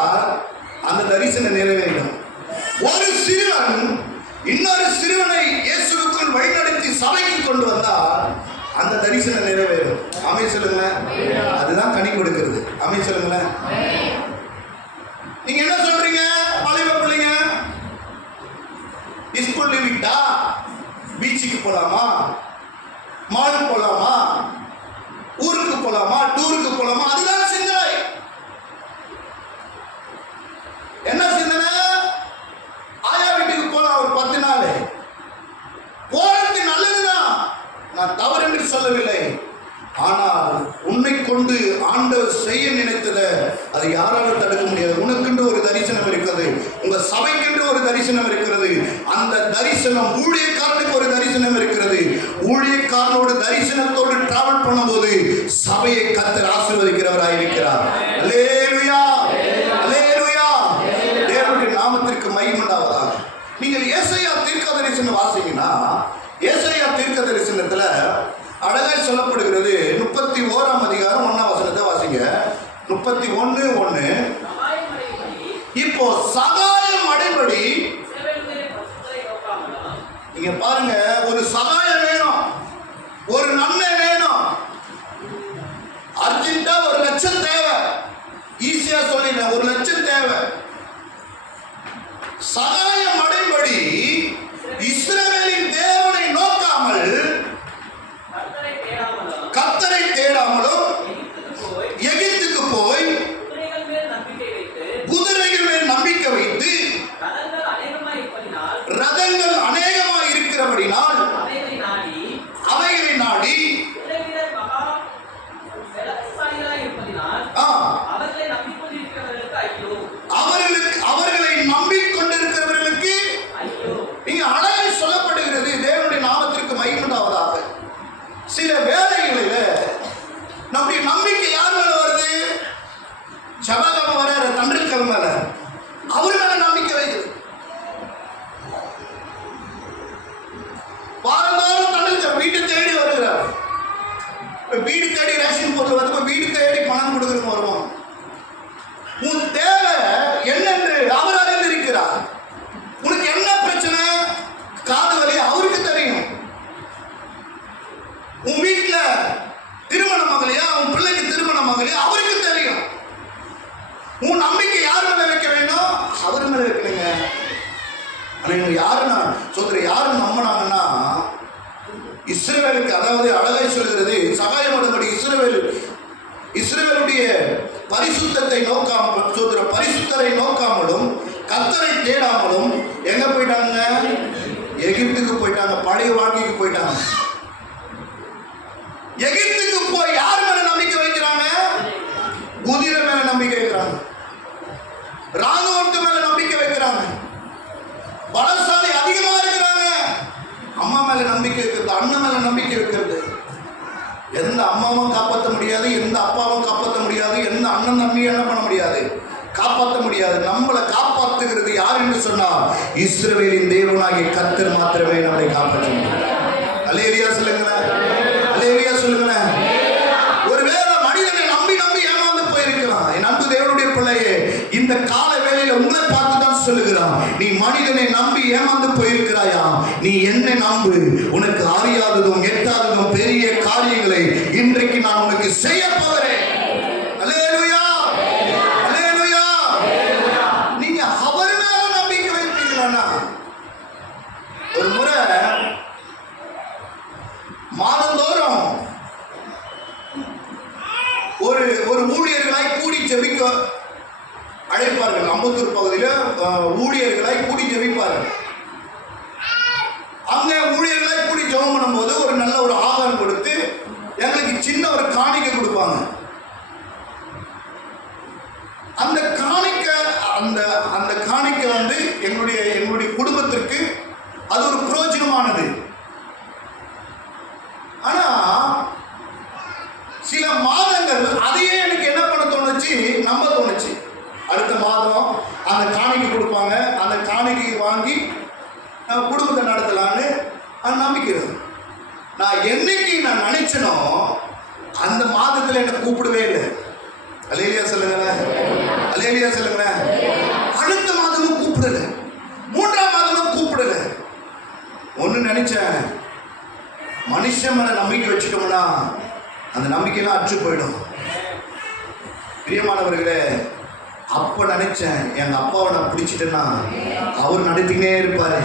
அந்த தரிசனம் நிறைவேறும். ஒரு சிறுவன் இன்னொரு சிறுவனை இயேசுவுக்குள் வழிநடத்தி சபைக்கு கொண்டு வந்தா அந்த தரிசனம் நிறைவேறும். ஆமென் சொல்லுங்களேன். அதுதான் கனி கொடுக்கிறது. ஆமென் சொல்லுங்களேன். நீங்க என்ன சொல்றீங்க? வாலிப பிள்ளைங்க ஸ்கூல் லீவிட்டா பீச்சுக்கு போலாமா, மால் போலாமா, ஊருக்கு போலாமா, டூருக்கு போலாமா, அதுதான் சிந்தனை. என்ன சிந்தனை? ஆயா வீட்டுக்கு போலாம் ஒரு 10 நாள். போறது நல்லதுதான், நான் தவறு என்று சொல்லவில்லை. ஆனால் உன்னை கொண்டு ஆண்டவர் செய்ய நினைத்ததை அது யாராலும் தடுக்க முடியாது. உனக்கென்று ஒரு தரிசனம் இருக்கிறது, உங்க சபைக்கென்று ஒரு தரிசனம் இருக்கிறது. அந்த தரிசனம் ஊழியக்காரனுக்கு ஒரு தரிசனம் இருக்கிறது. ஊழியக்காரனோடு தரிசனத்தோடு டிராவல் பண்ணும்போது சபையை கர்த்தர் ஆசீர்வதிக்கிறவராய் இருக்கிறார். அல்லேலூயா, அல்லேலூயா. தேவனுடைய நாமத்திற்கு மகிமை உண்டாவதாக. நீங்கள் ஏசாயா தீர்க்க தரிசனம் வாசிங்கன்னா, ஏசாயா தீர்க்க தரிசனத்துல அழகாய் சொல்லப்படுகிறது. 31ஆம் அதிகாரம் 1ஆம் வசனத்தை வாசிங்க. 31:1. இப்போ சகாயம் அடைபடி இங்க பாருங்க, ஒரு சகாயம் வேணும், ஒரு நன்மை வேணும். அர்ஜென்ட்டா 1 லட்சம் தேவை. ஈஸியா சொல்லிடுறேன். 1 லட்சம் தேவை. சகாயம் அடைம்படி இஸ்ரவேலின் தேவனை நோக்காமல் கர்த்தரை தேடாமலும் எகிப்துக்கு போய் குதிரைகள் மேல் நம்பிக்கை வைத்து ரதங்கள் அநேகமாய் இருக்கிறபடினால் அவைகளை நாடி அவர்களை நம்பிக்கொண்டிருக்கிறவர்களுக்கு இங்க அழகை சொல்லப்படுகிறது. தேவனுடைய நாமத்திற்கு மகிமையுண்டாவதாக. சில வேளைகளில் நம்முடைய நம்பிக்கை யார் மேல வருது? செவ்வாய்க்கிழமை வர தண்டிருக்கிற மேல, அவர் மேல நம்பிக்கை வைக்குது. வாரந்தோறும் தண்டிருக்க வீட்டு தேடி வருகிறார். வீடு தேடி ரேஷன் பொருள் வந்து வீடு தேடி பணம் கொடுக்குறது வருவோம். உன் தேவை என்னென்று அவர் அறிந்திருக்கிறார். உனக்கு என்ன பிரச்சனை, காது வலி அவருக்கு தெரியும். உன் வீட்டுல திருமணம் ஆகலையா, உன் பிள்ளைக்கு திருமணம் ஆகலையா அவருக்கு தெரியும். உன் நம்பிக்கை யார் மேல வைக்க வேண்டும்? அவர் மேல வைக்கணுங்க. யாருன்னா யாரு நம்பினாங்கன்னா இஸ்ரவேலுக்கு, அதாவது அழகை சொல்கிறது சகாயம் அடைம்படி இஸ்ரவேலுடைய பரிசுத்தத்தை நோக்காமல் பரிசுத்தரை நோக்காமலும் கர்த்தரை தேடாமலும் எங்க போயிட்டாங்க? எகிப்துக்கு போயிட்டாங்க. பழைய வாழ்க்கைக்கு போயிட்டாங்க. எகிப்துக்கு போய் யார் மேல நம்பிக்கை வைக்கிறாங்க? குதிரை மேல நம்பிக்கை வைக்கிறாங்க. ராணுவத்து மேல நம்பிக்கை வைக்கிறாங்க. பலசாலி அதிகமா இருக்கிறாங்க. அம்மா மேல நம்பிக்கை வைக்கிறது, அண்ணன் மேல நம்பிக்கை வைக்கிறது. எந்த அம்மாவும் காப்பாற்ற முடியாது, எந்த அப்பாவும் காப்பாற்ற முடியாது, எந்த அண்ணன் தம்பியும் என்ன பண்ண முடியாது, காப்பாற்ற முடியாது. நம்மளை காப்பாற்றுகிறது யார் என்று சொன்னால் இஸ்ரவேலின் தேவனாகிய கர்த்தர் மாத்திரமே நம்மளை காப்பாற்ற முடியும். அல்லேலூயா சொல்லுங்களேன், அல்லேலூயா சொல்லுங்களேன். ஒருவேளை மனிதனை நம்பி நம்பி ஏமாந்து போயிருக்கலாம். என் அன்பு தேவனுடைய பிள்ளையே, இந்த கால வேளையில உங்களை பார்த்து தான் சொல்லுகிறான், நீ மனிதனை நம்பி ஏமாந்து போயிருக்கிறாயா? நீ என்னை நம்பு. உனக்கு அறியாததும் எட்டாததும் பெரிய காரியங்களை இன்றைக்கு நான் உனக்கு செய்ய போகிறேன். அல்லேலூயா, அல்லேலூயா. நீங்க அவர் மேல நம்பிக்கை வைப்பீங்களா? ஒரு முறை மாதந்தோறும் ஒரு ஊழியர்களாய் கூடி ஜெபிக்க அழைப்பார்கள். அம்பத்தூர் பகுதியில் ஊழியர்களாய் கூடி ஜெபிப்பார்கள். அங்க ஊழியர்களாய் கூடி ஜெபம் பண்ணும்போது ஒரு நல்ல ஒரு ஆகாரம் கொடுத்து எங்களுக்கு சின்ன ஒரு காணிக்கை கொடுப்பாங்க. அந்த காணிக்கை வந்து எங்களுடைய குடும்பத்திற்கு அது ஒரு பிரயோஜனமானது. ஆனா சில மாதங்கள் அதையே எனக்கு என்ன பண்ண தோணுச்சு, நம்ப தோணுச்சு. அடுத்த மாதம் அந்த காணிக்கை கொடுப்பாங்க, அந்த காணிக்கை வாங்கி குடும்பத்தை நடத்தலான்னு நம்பிக்கை. நான் என்னைக்கு நான் நினைச்சனோ அந்த மாதத்துல என்ன கூப்பிடவே இல்லை. அல்லேலூயா சொல்லுங்களேன், அல்லேலூயா சொல்லுங்களேன். அடுத்த மாதமும் கூப்பிடல, 3ஆம் மாதமும் கூப்பிடல. ஒன்னு நினைச்சேன், மனுஷன் மேல நம்பிக்கை வச்சுட்டோம்னா அந்த நம்பிக்கையெல்லாம் அற்று போயிடும். பிரியமானவர்களே, அப்ப நினைச்சேன் எங்க அப்பாவை நான் பிடிச்சிட்டேன்னா அவர் நடத்தினே இருப்பாரு.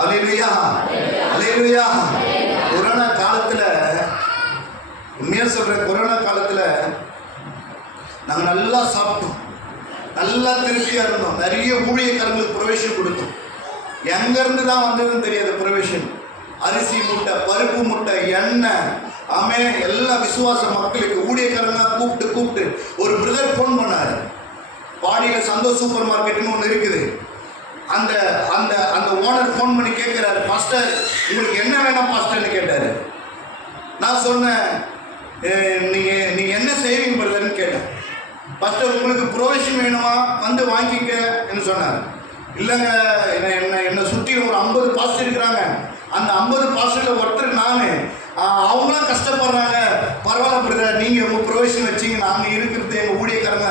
அல்லேலூயா, அல்லேலூயா. கொரோனா காலத்துல, உண்மையா சொல்றேன், கொரோனா காலத்துல நாங்க நல்லா சாப்பிட்டோம், நல்லா திருப்தியா இருந்தோம். நிறைய ஊழியக்காரங்களுக்கு பிரவேசம் கொடுத்தோம். எங்க இருந்து தான் வந்ததுன்னு தெரியாது பிரவேசம். அரிசி மூட்டை, பருப்பு மூட்டை, எண்ணெய், ஆமே, எல்லா விசுவாச மக்களுக்கு ஊழியக்காரங்க கூப்பிட்டு ஒரு பிரதர் போன் பண்ணாரு. பாடியில சந்தோஷ் சூப்பர் மார்க்கெட்னு ஒன்று இருக்குது. அந்த அந்த அந்த ஓனர் ஃபோன் பண்ணி கேட்குறாரு, பாஸ்டர் உங்களுக்கு என்ன வேணும் பாஸ்டர்னு கேட்டாரு. நான் சொன்னேன், நீங்கள் என்ன செய்வீங்க பிரதர்னு கேட்டேன். பாஸ்டர் உங்களுக்கு ப்ரொவிஷன் வேணுமா, வந்து வாங்கிக்கன்னு சொன்னார். இல்லைங்க, என்னை சுற்றி ஒரு 50 பாஸ்டர் இருக்கிறாங்க. அந்த 50 பாஸ்டரில் ஒருத்தர் நான், அவங்களாம் கஷ்டப்படுறாங்க. பரவாயில்ல பிரதர், நீங்கள் உங்கள் ப்ரொவிஷன் வச்சிங்க, நாங்கள் இருக்கிறது எங்கள் ஊழியக்காரங்க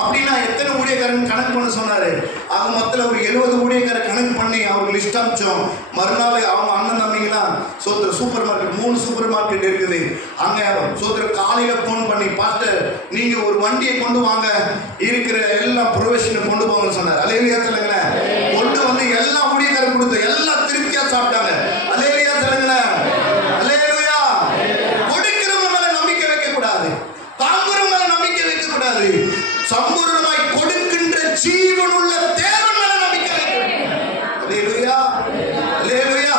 அப்படின்னா எத்தனை ஊழியக்காரன் கணக்கு பண்ண சொன்னார். அது மொத்தத்தில் ஒரு 70 ஊழியக்கார கணக்கு பண்ணி அவருக்கு லிஸ்ட் அமிச்சோம். மறுநாள் அவங்க அண்ணன் தம்பிங்களாம் சூப்பர் மார்க்கெட், 3 சூப்பர் மார்க்கெட் இருக்குது அங்கே. காலையில் ஃபோன் பண்ணி, பாஸ்டர் நீங்க ஒரு வண்டியை கொண்டு வாங்க, இருக்கிற எல்லா ப்ரொவிஷனும் கொண்டு போங்கன்னு சொன்னார். அல்லேலூயா சொல்லுங்களேன். கொண்டு வந்து எல்லாம் ஊழியக்காரர் கொடுத்து எல்லாம் திருப்தியா சாப்பிட்டாங்க. அல்லேலூயா சொல்லுங்களேன். அல்லேலூயா. கொடுக்கிறவங்க மேல நம்பிக்கை வைக்க கூடாது, தாங்குறவங்க மேல நம்பிக்கை வைக்க கூடாது. சம்பூர்ணமாய் கொடுக்கின்ற ஜீவனுள்ள தேவன் மேல நம்பிக்கை வைக்க வேண்டும். அல்லேலூயா. அல்லேலூயா.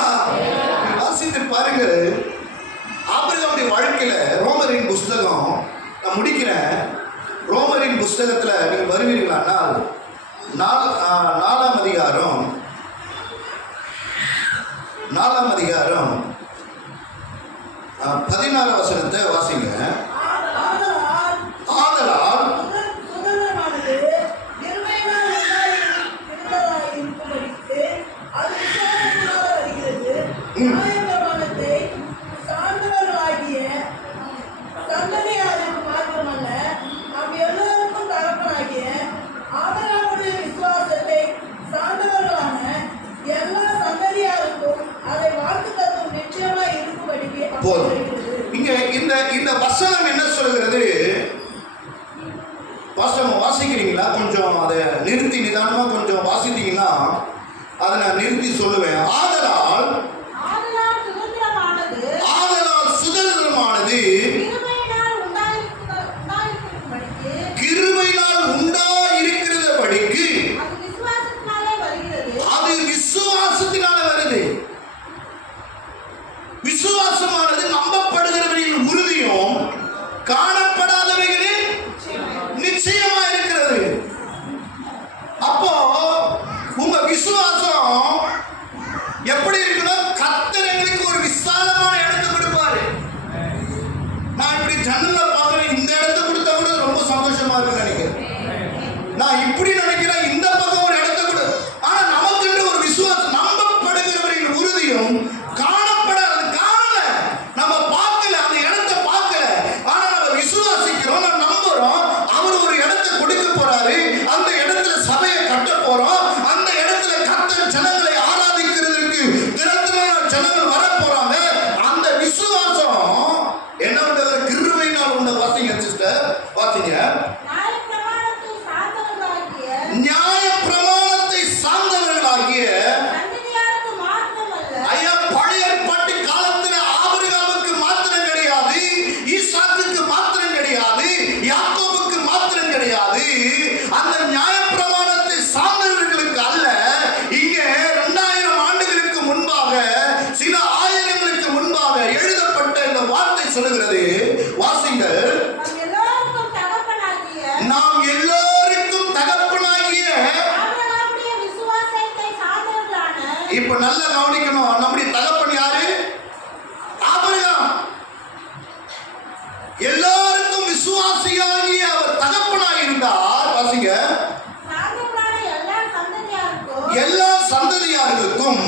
வாசித்து பாருங்க ஆபிரகாமுடைய வாழ்க்கையில. ரோமரின் புஸ்தகம் நான் முடிக்கிறேன். ரோமரின் புஸ்தகத்துல நீங்க வருவீர்களானால் 4ஆம் அதிகாரம் 16 வசனத்தை வாசிங்க. ஆதலால் இங்க இந்த வசனம் என்ன சொல்கிறது? வாசிக்கிறீங்களா? கொஞ்சம் அதை நிறுத்தி நிதானமா கொஞ்சம் வாசித்தீங்கன்னா அதை நான் நிறுத்தி சொல்லுவேன். ஆதலால் சுதந்திரமானது கிருபையினால் உண்டாயிருக்கிறபடிக்கு அது விசுவாசத்தினால வருது. விசுவாசமானது நம்பப்படுகிறவர்களின் உறுதியும் காணப்படாதவைகளில் நிச்சயமா இருக்கிறது. அப்போ உங்க விசுவாசம் எப்படி இருக்கணும்? கர்த்தர் எங்களுக்கு ஒரு விசாலமான இடத்தை கொடுப்பாரு. நான் இப்படி ஜன்னல பார்க்கிறேன், இந்த இடத்தை கொடுத்தா கூட ரொம்ப சந்தோஷமா இருக்கு நினைக்கிறேன். நான் இப்படி நினைக்கிறேன், இந்த பக்கம் ஒரு இடத்தை கொடு. ஆனா நமக்கு ஒரு விசுவாசம், நம்பப்படுகிறவர்களின் உறுதியும் சொல்லுகிறது. வாசிங்கள். நாம் எல்லோருக்கும் தகப்பனாகிய. இப்ப நல்லா கவனிக்கணும், நம்முடைய தகப்பன் யாரு? ஆபிரகாம். எல்லாருக்கும் விசுவாசியாகிய அவர் தகப்பனாக இருந்தார். வாசிங்க. எல்லா சந்ததியார்களுக்கும்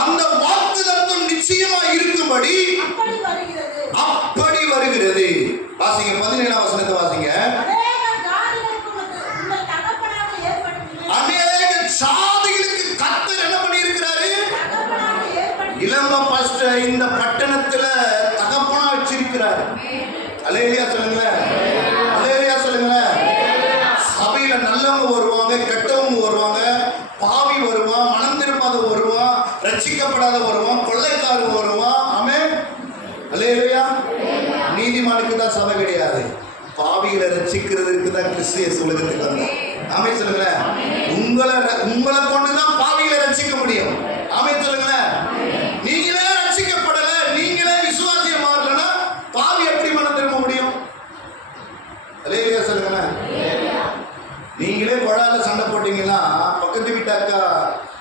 அந்த வாக்குத்தத்தம் நிச்சயமா இருக்கும்படி அப்படி வருகிறது. வாசிங்க 17ஆம் வசனத்தை வாசிங்க. அநேக ஜாதிகளுக்கு கர்த்தர் என்ன பண்ணி இருக்கிறாரு? இளம்ப பாஸ்ட் இந்த பட்டணத்துல தகப்பனா வச்சிருக்கிறாரு. அல்லேலூயா சொல்லுங்களேன். அல்லேலூயா சொல்லுங்களேன். சபையில நல்லவங்க வருவாங்க, கெட்டவங்க வருவாங்க, பாவி வருவான், மனம் திரும்பாத வருவான், ரட்சிக்கப்படாத வருவான், கொள்ளைக்காரன் வருவான். ஆமென். அல்லேலூயா. நீதிமானுக்கு தான் சபை கிடையாது, பாவிகளை ரட்சிக்கிறதுக்கு தான் கிறிஸ்து உலகத்துக்கு வந்தார். ஆமென் சொல்லுங்களேன். உங்களை கொண்டுதான் பாவிகளை ரட்சிக்க முடியும். ஆமென் சொல்லுங்களேன். நீங்களே ரட்சிக்கப்படல, நீங்களே விசுவாசிய மாறலன்னா பாவி எப்படி மனம் திரும்ப முடியும்? அல்லேலூயா சொல்லுங்களேன். நீங்களே கொழால சண்டை போட்டீங்கன்னா பக்கத்து வீட்டாக்கா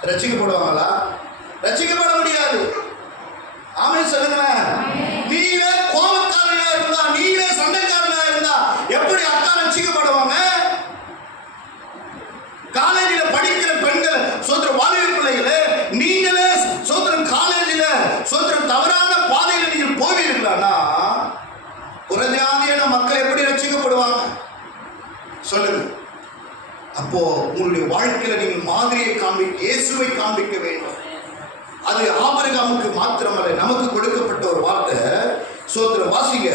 ரட்சிக்கப்படுவாங்களா? ரட்சிக்கப்பட முடியாது. ஆமென் சொல்லுங்களேன். நீங்களே கோபக்காரனா இருந்தா, நீங்களே சண்டைக்காரனா இருந்தா எப்படி அக்கா ரட்சிக்கப்படுவாங்க? காலேஜில் படிக்கிற பெண்கள் சோதர வாலிப பிள்ளைகளே, நீங்களே சோதரன் காலேஜில் சோதரன் தவறான பாதையில் நீங்கள் போவீர்களானா புறஜாதியான மக்கள் எப்படி ரட்சிக்கப்படுவாங்க? சொல்லுங்க. அப்போ உங்களுடைய வாழ்க்கையில நீங்கள் மாதிரியை காண்பிக்க, இயேசுவை காண்பிக்க வேண்டும். அது ஆபிரகாமுக்கு மாத்திரமல்ல, நமக்கு கொடுக்கப்பட்ட ஒரு வார்த்தை. சோதர வாசிங்க.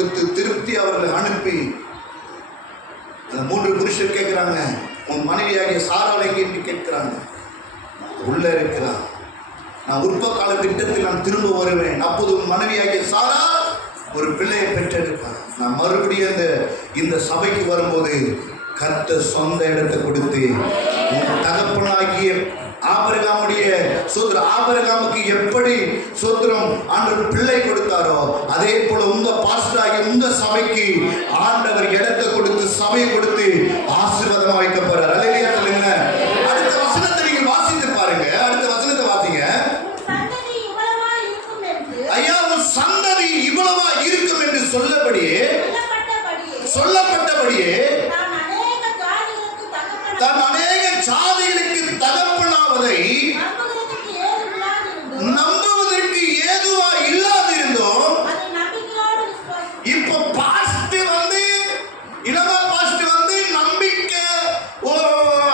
கொடுத்து திருப்தி அவர்களை அனுப்பி, அந்த 3 புருஷர் கேட்கிறாங்க, உன் மனைவியாகிய சாராள் எங்கே என்று கேட்கிறாங்க. உள்ள இருக்கிறார். நான் உற்பகால திட்டத்தில் நான் திரும்ப வருவேன், அப்போது உன் மனைவியாகிய சாராள் ஒரு பிள்ளையை பெற்றெடுப்பார். நான் மறுபடியும் இந்த சபைக்கு வரும்போது கர்த்தர் சொந்த இடத்தை கொடுத்து உன் தகப்பனாகிய ஆபிரகாமுடைய ஆபிரகாமுக்கு எப்படி சோத்திரம் ஆண்டவர் பிள்ளை கொடுத்தாரோ, அதே போல உங்க பாஸ்டராகிய உங்க சபைக்கு ஆண்டவர் இடத்தை கொடுத்து சபையை கொடுத்து ஆசீர்வாதமா வைக்க போறார். அல்லேலூயா சொல்லுங்க. அடுத்த வசனத்தை நீங்கள் வாசித்து பாருங்க. அடுத்த வசனத்தை வாசிங்க. ஐயா, உன் சந்ததி இவ்வளவா இருக்கும் என்று சொல்லப்பட்டபடியே தான் அநேக ஜாதிகளுக்கு தகப்பனாவதை நம்புவதற்கு ஏதுவா இல்லாதிருந்தோம். இப்போ பாஸ்ட் வந்து இளவா பாஸ்ட் வந்து நம்பிக்கை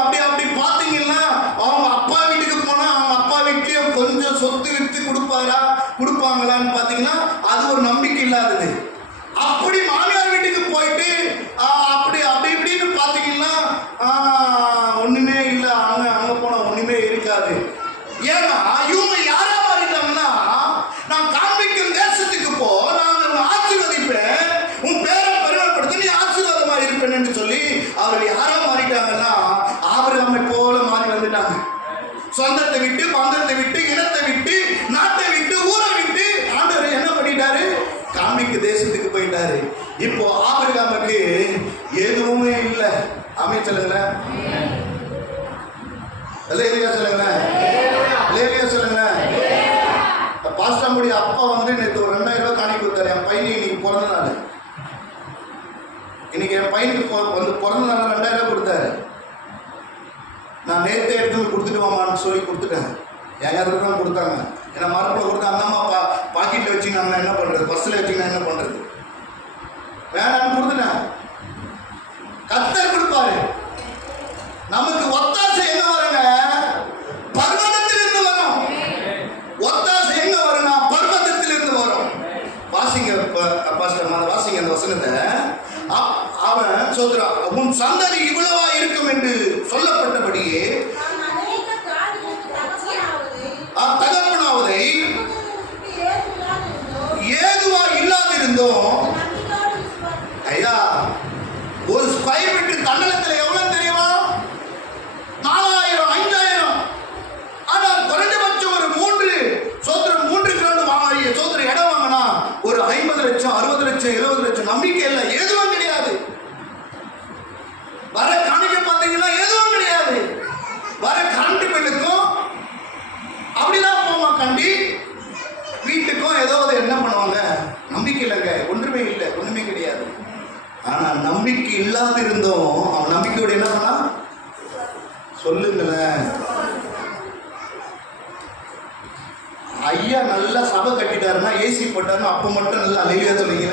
அப்படி பாத்தீங்கன்னா, அவங்க அப்பா வீட்டுக்கு போனா அவங்க அப்பா வீட்லயும் கொஞ்சம் சொத்து வித்து கொடுப்பாங்களான்னு பாத்தீங்கன்னா அது ஒரு நம்பிக்கை இல்லாதது. அப்படி மாமியார் வீட்டுக்கு போயிட்டு அப்படி இப்படின்னு பாத்தீங்கன்னா ஒண்ணுமே இல்லை, அங்க போனா ஒண்ணுமே இருக்காது. ஏன்னா இவங்க யாரா மாறிட்டாங்கன்னா, நான் காண்பிக்கும் தேசத்துக்கு போ, நான் உன்னை ஆசீர்வதிப்பேன், உன் பேரை பெருமைப்படுத்த நீ ஆசீர்வாதமா இருப்பேன் என்று சொல்லி அவர்கள் யாரா மாறிட்டாங்கன்னா ஆபிரகாமை போல மாறி வந்துட்டாங்க. சொந்தத்தை விட்டு, பந்தத்தை விட்டு, இனத்தை விட்டு, நாட்டை விட்டு, ஊரை விட்டு ஆண்டவர் என்ன பண்ணிட்டாரு? காண்பிக்க தேசத்துக்கு போயிட்டாரு. இப்போ ஆபிரகாமுக்கு எதுவுமே இல்லை. ஆமென் சொல்லுங்களேன். அல்லேலூயா சொல்லுங்களேன். அல்லேலூயா சொல்லுங்களேன். பாஸ்டருடைய அப்பா வந்து நேற்று ஒரு 2000 ரூபாய் காணிக்கை கொடுத்தாரு. என் பையனுக்கு இன்னைக்கு பிறந்த நாள். இன்னைக்கு என் பையனுக்கு வந்து பிறந்த நாள் 2000 ரூபாய் கொடுத்தாரு. நான் நேற்று எடுத்து கொடுத்துட்டு வாமான்னு சொல்லி கொடுத்துட்டேன். என் இடத்துல தான் கொடுத்தாங்க. ஏன்னா மரப்பில் கொடுத்தா அந்த அம்மா பாக்கெட்டில் வச்சுக்கினா என்ன பண்ணுறது, பஸ்ஸில் வச்சுக்கினா என்ன பண்ணுறது, வேணான்னு கொடுத்துட்டேன். கர்த்தர் கொடுப்பாரு. நமக்கு ஒத்தாசை எங்க வருங்க? பர்வதத்திலிருந்து வரும். ஒத்தாசை எங்க வரும்னா பர்வதத்திலிருந்து வரும். வாசிங்க வாசிங்க அந்த வசனத்தை. அவன் சொல்றான், உன் சந்ததி இவ்வளவா இருக்கும் என்று சொல்லப்பட்டபடியே தகப்பனாவதை ஏதுவா இல்லாதிருந்தோம். ஐயா, ஒரு ஸ்கொயர் மீட்டர் தண்டனத்தில் எவ்வளவு தெரியுமா? 4000 5000. ஆனால் குறைந்தபட்சம் ஒரு 3 கிரவுண்ட் வாங்க சோதர இடம் வாங்கினா ஒரு 50 லட்சம் 60 லட்சம் 70 லட்சம். நம்பிக்கை இல்லை, எதுவும் கிடையாது. வர காணிக்கை பார்த்தீங்கன்னா எதுவும் கிடையாது. வர கரண்ட் பில்லுக்கும் அப்படிதான் போமா கண்டி வீட்டுக்கும் ஏதோ என்ன பண்ணுவாங்க? நம்பிக்கை இல்லைங்க, ஒன்றுமே இல்லை, ஒண்ணுமே கிடையாது. ஆனா நம்பிக்கை இல்லாத இருந்தோம். அவன் நம்பிக்கையோட என்ன பண்ணா சொல்லுங்களேன். ஐயா நல்லா சபை கட்டிட்டாருன்னா, ஏசி போட்டாருன்னா அப்ப மட்டும் நல்லா அல்லேலூயா சொல்லுங்க.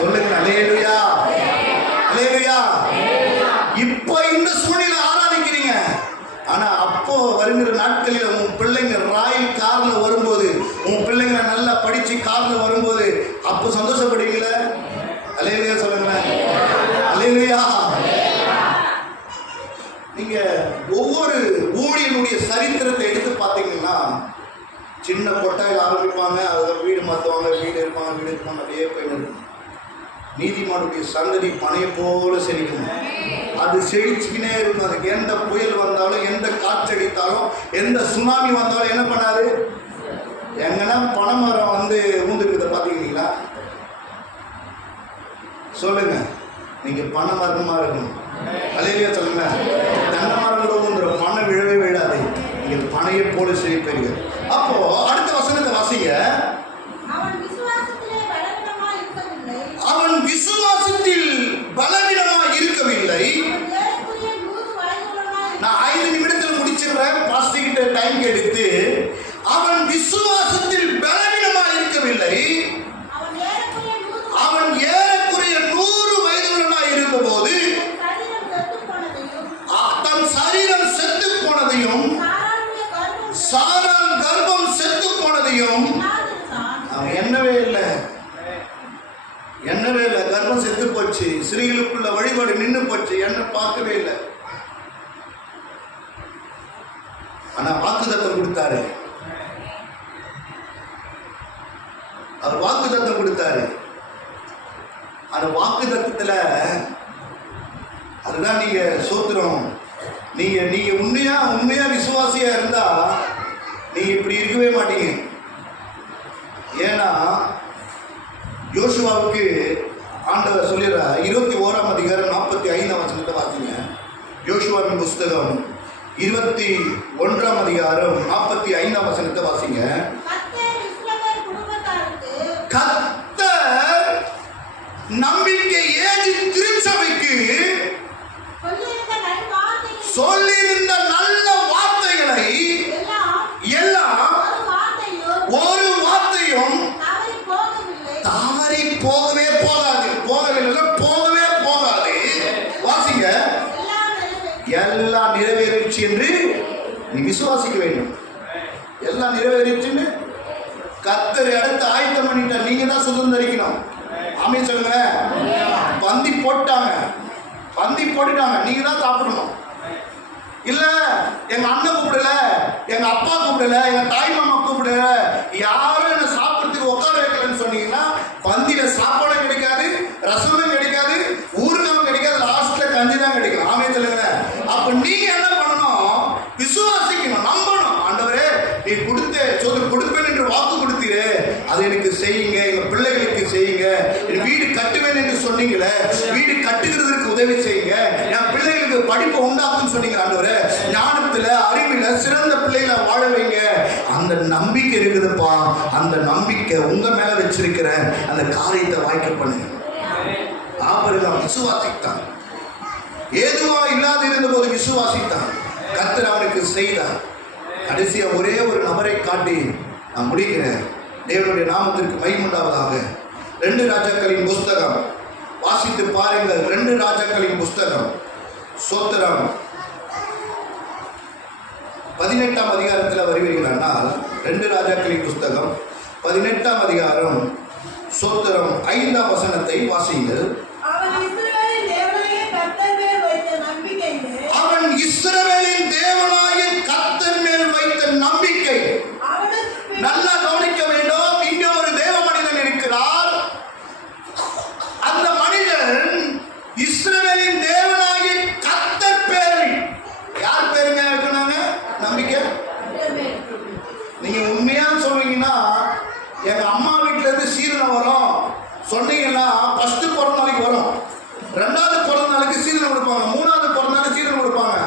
சொல்லுங்க அல்லேலூயா, அல்லேலூயா. இப்போ இந்த சூழ்நிலை ஆராதிக்கிறீங்க. ஆனா அப்போ வருகிற நாட்களில் உன் பிள்ளைங்க ராயல் கார்ல வரும்போது, உன் பிள்ளைங்க நல்லா படிச்சு கார்ல வரும்போது அப்போ சந்தோஷப்படுவீங்களா? அல்லேலூயா சொல்லுங்களேன். அல்லேலூயா. நீங்க ஒவ்வொரு ஊழியனுடைய சரித்திரத்தை எடுத்து பார்த்தீங்கன்னா, சின்ன கொட்டாயில் ஆரம்பிப்பாங்க, அதில் வீடு மாற்றுவாங்க, வீடு இருப்பாங்க, அப்படியே போயிட்டு நீதிமானுடைய சந்ததி பனையை போல செழிக்கணும். அது செழிச்சுக்கினே இருக்கும். அதுக்கு எந்த புயல் வந்தாலும், எந்த காற்றடித்தாலும், எந்த சுனாமி வந்தாலும் என்ன பண்ணாது? எங்கன்னா பனைமரம் வந்து ஊந்துருக்குத பார்த்துக்கிறீங்களா? சொல்லுங்க. நீங்க பனை மரமா இருக்கணும். அல்லேலூயா சொல்லுங்க. தென்னை மரம் ஊந்துரும், பனை விழவே விழாது. நீங்க பனையை போல செழிப்பீங்க. அப்போ அடுத்த வசனத்தை வாசிங்க. அவன் விசுவாசத்தில் பலவீனமாக இருக்கவில்லை. நான் 5 நிமிடத்தில் முடிச்சிடுறேன். பாஸ்டர் கிட்ட டைம் எடுத்து. அவன் விசுவாசத்தில் பலவீனமாக இருக்கவில்லை. அவன் ஏறக்குறைய 100 வயதுள்ளவனாக இருந்தபோது தன் சரீரம் செத்து போனதையும், சாராள் கர்ப்பம் செத்து போனதையும் போச்சு, ஸ்திரீகளுக்குள்ள வழிபாடு நின்று போச்சு, என்ன பார்க்கவே இல்லை. ஆனா வாக்குத்தத்தம் கொடுத்தாரு. அவர் வாக்குத்தத்தம் கொடுத்தாரு. அந்த வாக்குத்தத்தத்துல அதுதான் நீங்க சோத்திரம். நீங்க நீங்க உண்மையா விசுவாசியா இருந்தா நீங்க இப்படி இருக்கவே மாட்டீங்க. ஏன்னா யோசுவாவுக்கு ஆண்டவர் சொல்லிடுறார். 21ஆம் அதிகாரம் 45ஆம் வசனத்தை வாசிங்க. யோசுவாவின் புஸ்தகம் 21ஆம் அதிகாரம் 45ஆம் வசனத்தை வாசிங்க. கர்த்தர் நம்பிக்கை ஏறி திருச்சபைக்கு சொல்லியிருந்த நல்ல வார்த்தைகளை எல்லாம் ஒரு வார்த்தையும் தவறி போகவே போகாது. போகவே போகாது. வாசிங்க. எல்லாம் நிறைவேறிச்சு என்று நீ விசுவாசிக்க வேண்டும். எல்லாம் நிறைவேறிச்சுன்னு கர்த்தர் இடத்தை ஆயத்தம் பண்ணிட்டார். நீங்க தான் சுதந்திரிக்கணும். ஆமென் சொல்லுங்க. பந்தி போட்டாங்க, பந்தி போட்டுட்டாங்க, நீங்க தான் சாப்பிடணும். இல்ல எங்க அண்ணன் கூப்பிடல, எங்க அப்பா கூப்பிடல, எங்க தாய் மாமா கூப்பிடல, யாரும் என்ன சாப்பிட்றதுக்கு உட்கார வைக்கலன்னு சொன்னீங்கன்னா பந்தியில சாப்பாடும் கிடைக்காது, ரசமும் கிடைக்காது, ஊறுகாயும் கிடைக்காது, லாஸ்ட்ல கஞ்சி தான் கிடைக்கும். ஆமென் சொல்லுங்க. அப்ப நீங்க என்ன பண்ணணும்? விசுவாசிக்கணும், நம்பணும். ஆண்டவரே நீ கொடுப்பேன் என்று வாக்கு கொடுத்தீரே, அதை எனக்கு செய்யுங்க, எங்க பிள்ளைகளுக்கு செய்யுங்க. வீடு கட்டுவேன் என்று சொன்னீங்களே, வீடு கட்டுகிறதுக்கு உதவி செய்யுங்க. என் பிள்ளைகளுக்கு படிப்பை உண்டாக்குன்னு சொன்னீங்க. ஆண்டவரே ஞானத்துல அறிவில சிறந்த பிள்ளைகளை வாழ வைங்க. அந்த நம்பிக்கை இருக்குதுப்பா. அந்த நம்பிக்கை உங்க மேல வச்சிருக்கிற அந்த காரியத்தை வாய்க்க பண்ணுங்க. ஆபிரகாம் விசுவாசித்தான். ஏதுவா இல்லாத இருந்த போது விசுவாசித்தான். கர்த்தர் அவனுக்கு செய்தார். கடைசியா ஒரே ஒரு நபரை காட்டி நான் முடிக்கிறேன். தேவனுடைய நாமத்திற்கு மகிமை உண்டாவதாக. 2 ராஜாக்களின் புஸ்தகம் வாசித்து பாருங்கள். 2 ராஜாக்களின் புஸ்தகம் சோத்திரம் 18ஆம் அதிகாரத்தில் வருவீர்களானால் 2 ராஜாக்களின் புஸ்தகம் 18ஆம் அதிகாரம் சோத்திரம் 5ஆம் வசனத்தை வாசியுங்கள். அவன் இஸ்ரவேலின் தேவனாகிய கர்த்தர் மேல் வைத்த நம்பிக்கை. நல்லா கவனிக்க வேண்டும். இங்க ஒரு தேவ மனிதன் இருக்கிறார். அந்த மனிதன் இஸ்ரவேலின் தேவனாகிய கர்த்தர் பேரில், யார் பேருங்க வைக்கணுங்க நம்பிக்கை? நீங்க உண்மையா சொல்றீங்கன்னா எங்க அம்மா வீட்டுல இருந்து சீதனம் வரும் சொன்னீங்கன்னா ஃபர்ஸ்ட் பிறந்த நாளைக்கு வரும், 2வது பிறந்த நாளைக்கு சீதனம் கொடுப்பாங்க, 3வது பிறந்த நாளைக்கு சீதனம் கொடுப்பாங்க,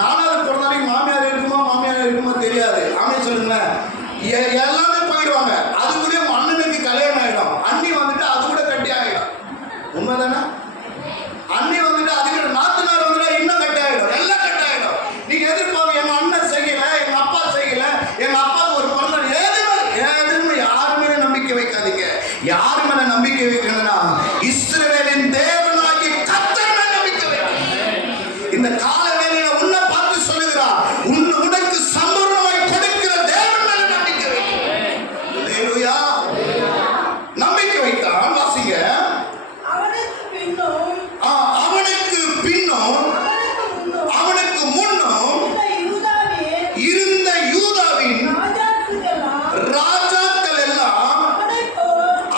4வது பிறந்த நாளைக்கு மாமியார் இருக்குமா தெரியாது. ஆமென் சொல்லுங்க. எல்லாமே போயிடுவாங்க. அதுக்குள்ளே அண்ணனுக்கு கல்யாணம் ஆயிடும். அண்ணி வந்துட்டு அது கூட கட்டி ஆயிடும். உண்மைதானே? அண்ணி வந்துட்டு அதுக்கு நாத்தனார் வந்துட்டு இன்னும் கட்டி ஆயிடும். எல்லாம் கட்டி ஆயிடும். நீங்க எதிர்ப்பாங்க, எங்க அண்ணன் செய்யல, எங்க அப்பா செய்யல, எங்க அப்பாவுக்கு ஒரு பிறந்த எதுவுமே யாரு மேல நம்பிக்கை வைக்காதீங்க. யாரு மேல நம்பிக்கை வைக்கணும்னா இஸ்ரவேலின் தேவனாகிய கர்த்தர் மேல நம்பிக்கை வைக்கணும். இந்த கால வேளையில உன்னை பார்த்து சொல்லுகிறார், உனக்கு சம்பூர்ணமாய் கொடுக்கிற தேவன் மேல நம்பிக்கை வைக்கணும். அல்லேலூயா. நம்பிக்கை வைத்தான். வாசிங்க. அவனுக்கு பின்னும் அவனுக்கு முன்னும் இருந்த யூதாவின் ராஜாக்கள் எல்லாம்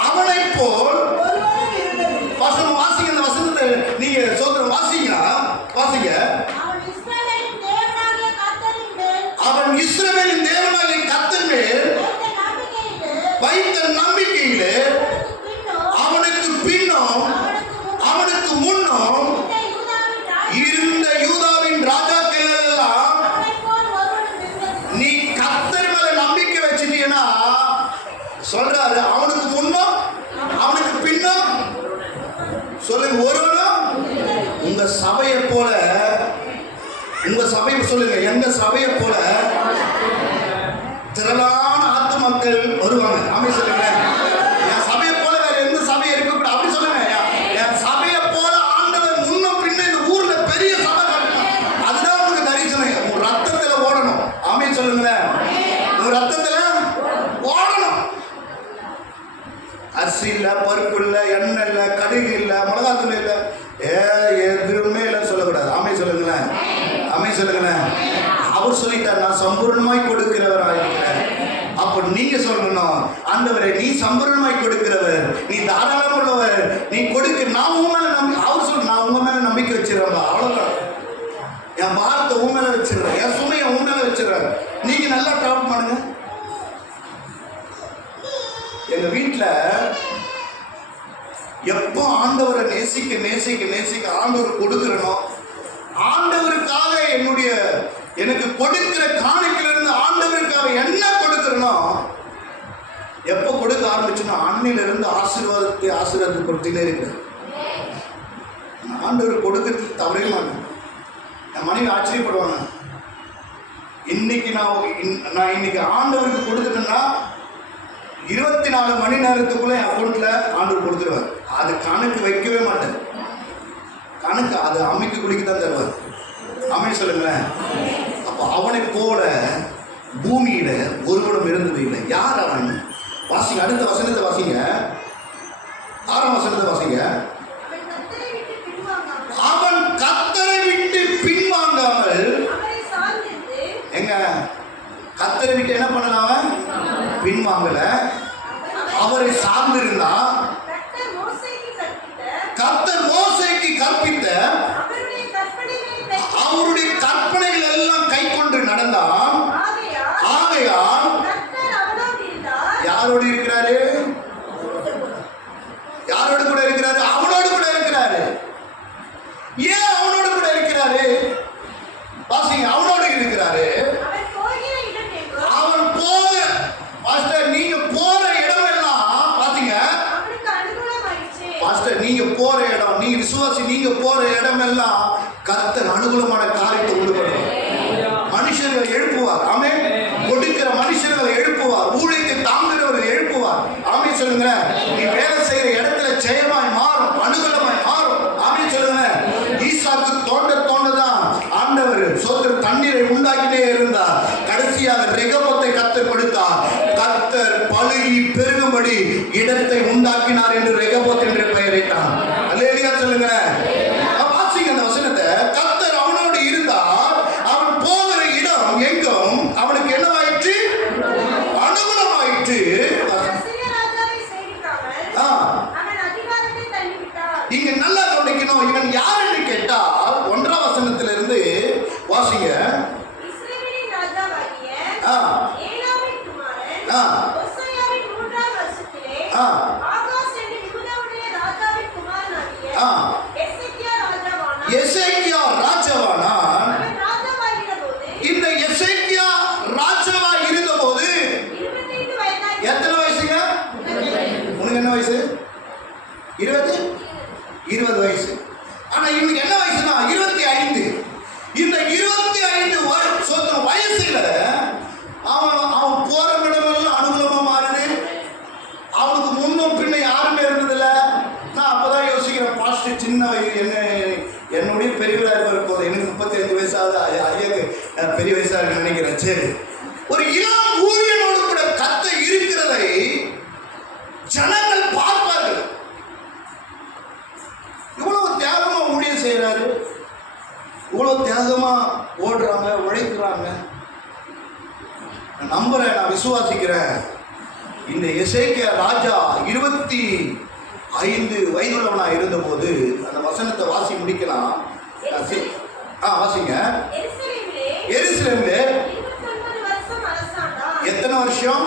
அவனை போல். வசனம் வாசிங்க. அந்த வசனத்தை நீங்க சோதரம் வாசிங்க. அவன் இஸ்ரவேலின் தேவனாகிய கர்த்தர் மேல் வைத்த நம்பிக்கையிலே அவனுக்கு பின்னும் அவனுக்கு முன்னும் இருந்த யூதாவின் ராஜாக்கள் எல்லாம். நீ கர்த்தர் மேல நம்பிக்கை வச்சிட்டீங்கன்னா சொல்றாரு, அவனுக்கு முன்னும் அவனுக்கு பின்னும் சொல்லுங்க ஒருவனும் உங்க சபையை போல, உங்க சபையை சொல்லுங்க, எங்க சபையை போல திரளான ஆத்துமாக்கள் வருவாங்க. ஆமென் சொல்லுங்க. என் சபையை போல வேற எந்த சபையை இருக்கக்கூடாது. அப்படி சொல்லுங்க. என் சபையை போல ஆண்டவர் முன்னும் பின்ன இந்த ஊர்ல பெரிய சபை கட்டணும். அதுதான் உங்களுக்கு தரிசனம். உங்க ரத்தத்துல ஓடணும். ஆமென் சொல்லுங்களேன். உங்க ரத்தத்துல ஓடணும். அரிசி இல்ல பருப்பு இல்லை, எண்ணெய் இல்லை, கடுகு இல்லை, மிளகாத்தூள் இல்லை, எதுவுமே இல்லைன்னு சொல்லக்கூடாது. ஆமை சொல்லுங்களேன், ஆமை சொல்லுங்களேன். அவர் சொல்லிட்டார், நான் சம்பூர்ணமாய் கொடுக்கிறவராக இருக்கிறேன். அப்போ நீங்க சொல்லணும், ஆண்டவரே நீ சம்பூர்ணமாய் கொடுக்கிறவர், நீ தாராளம் உள்ளவர், நீ கொடுக்க. நான் உன் மேல அவர் சொல்ல, நான் உங்க மேல நம்பிக்கை வச்சிடறேன். அவ்வளவுதான். என் பாரத்தை உன் மேல வச்சிடறேன், என் சுமையை உன் மேல வச்சிடறேன். நீங்க நல்லா டிராவல் பண்ணுங்க. எங்க வீட்டுல எப்போ ஆண்டவரை நேசிக்க நேசிக்க நேசிக்க ஆண்டவர் கொடுக்கிறனோ, ஆண்டவருக்காக எனக்கு கொடுக்கிற காணிக்கிலிருந்து ஆண்டவருக்காக என்ன கொடுக்கிறனோ, எப்போ கொடுக்க ஆரம்பிச்சுன்னா அன்னையில இருந்து ஆசீர்வாதத்தை கொடுத்துட்டே இருக்கு. ஆண்டவர் கொடுக்கறதுக்கு தவறே மாட்டேன். என் மனைவி ஆச்சரியப்படுவாங்க, இன்னைக்கு நான் இன்னைக்கு ஆண்டவருக்கு கொடுத்துட்டேன்னா 24 மணி நேரத்துக்குள்ள என் அக்கௌண்ட்ல ஆண்டவர் கொடுத்துருவார். அது கணக்கு வைக்கவே மாட்டேன். கணக்கு அது அமைக்க குடிக்க தான் தருவார். அமை சொல்லுங்களேன். அப்போ அவனை போல பூமியில ஒருவனும் இருந்தது இல்லை. யார் அவன்? வாசிங்க, அடுத்த வசனத்தை வாசிங்க, 6ஆம் வசனத்தை வாசிங்க. அவன் கர்த்தரை விட்டு பின்வாங்காமல், எங்க கர்த்தரை விட்டு என்ன பண்ணலாம்? அவன் பின்வாங்கல, அவரை சார்ந்திருந்தா. கர்த்தர் மோசேக்கு கற்பித்த அவருடைய கற்பனைகள் எல்லாம் கை கொண்டு நடந்தான். ஆகையால் யாரோடு இருக்கிறாரு? யாரோடு கூட இருக்கிறாரு? அவனோடு கூட இருக்கிறாரு. ஏன் அவனோடு கூட இருக்கிறாரு? வாசிங்க, அவனோடு இருக்கிறாரு. அவன் போக பாஸ்டர், நீங்க போற இடம் எல்லாம் பாத்தீங்க பாஸ்டர், நீங்க போற இடம், நீங்க விசுவாசி, நீங்க போற இடம் எல்லாம் கர்த்தர் அனுகூலமான காரியத்தை உண்டு பண்ணுவார். மனுஷர்களை எழுப்புவார். ஆமே. கொடுக்கிற மனுஷர்களை எழுப்புவார். ஊழியத்தை தாங்குகிறவர்கள் எழுப்புவார். ஆமே சொல்லுங்க. நீ வேலை செய்யற இடத்துல ஜெயமாய் மாறும், அனுகூலமாய் மாறும். ஆமே சொல்லுங்க. ஈசாக்கு தோண்டதான் ஆண்டவர் சொந்த தண்ணீரை உண்டாக்கிட்டே இருந்தார். கடைசியாக ரெகபத்தை கர்த்தர் கொடுத்தார். கர்த்தர் பழுகி பெருகும்படி இடத்தை உண்டாக்கினார் என்று ரெகபோத் என்று பெயரிட்டார். அல்லேலூயா சொல்லுங்க. வாசிங்க அந்த வசனத்தை. கர்த்தர் அவனோடு இருந்தார். அவன் போகிற இடம் எங்கும் அவனுக்கு என்னவாயிற்று? அனுகூலமாயிற்று. இங்க நல்லா கவனிக்கணும். இவன் யார் என்று கேட்டால் 1ஆம் வசனத்திலிருந்து வாசிங்க. எசேக்கியா ராஜாவானான். இந்த எசேக்கியா ராஜாவா இருந்தபோது எத்தனை வயசுங்க? உனக்கு என்ன வயசு? 20 வயசு. ஆனா இவனுக்கு என்ன வயசுனா 25. இந்த 25 வயசுல அவன் போற இடமெல்லாம் அனுகூலமா மாறுது. அவனுக்கு முன்னும் பின்ன யாருமே இருந்ததில்ல. நான் அப்பதான் யோசிக்கிறேன், பாஸ்டர் சின்ன வயசு என்னுடைய பெரியவரா இருப்பார் போது. எனக்கு 35 வயசாவது. ஐயாக்கு பெரிய வயசா இருக்கு நினைக்கிறேன். சரி, ஒரு இளம் ஊழியனோடு கூட கர்த்தர் இருக்கிறதை ஜனங்கள் பார்ப்பார்கள். இவ்வளவு தியாகமா ஊழியம் செய்யறாரு, இவ்வளவு தியாகமா ஓடுறாங்க, உழைக்கிறாங்க. நான் நம்புறேன், நான் விசுவாசிக்கிறேன். இந்த எசேக்கியா ராஜா 25 வயதுள்ளவனா இருந்த போது, அந்த வசனத்தை வாசி முடிக்கலாம். வாசிங்க. எருசலேமிலே எத்தனை வருஷம்?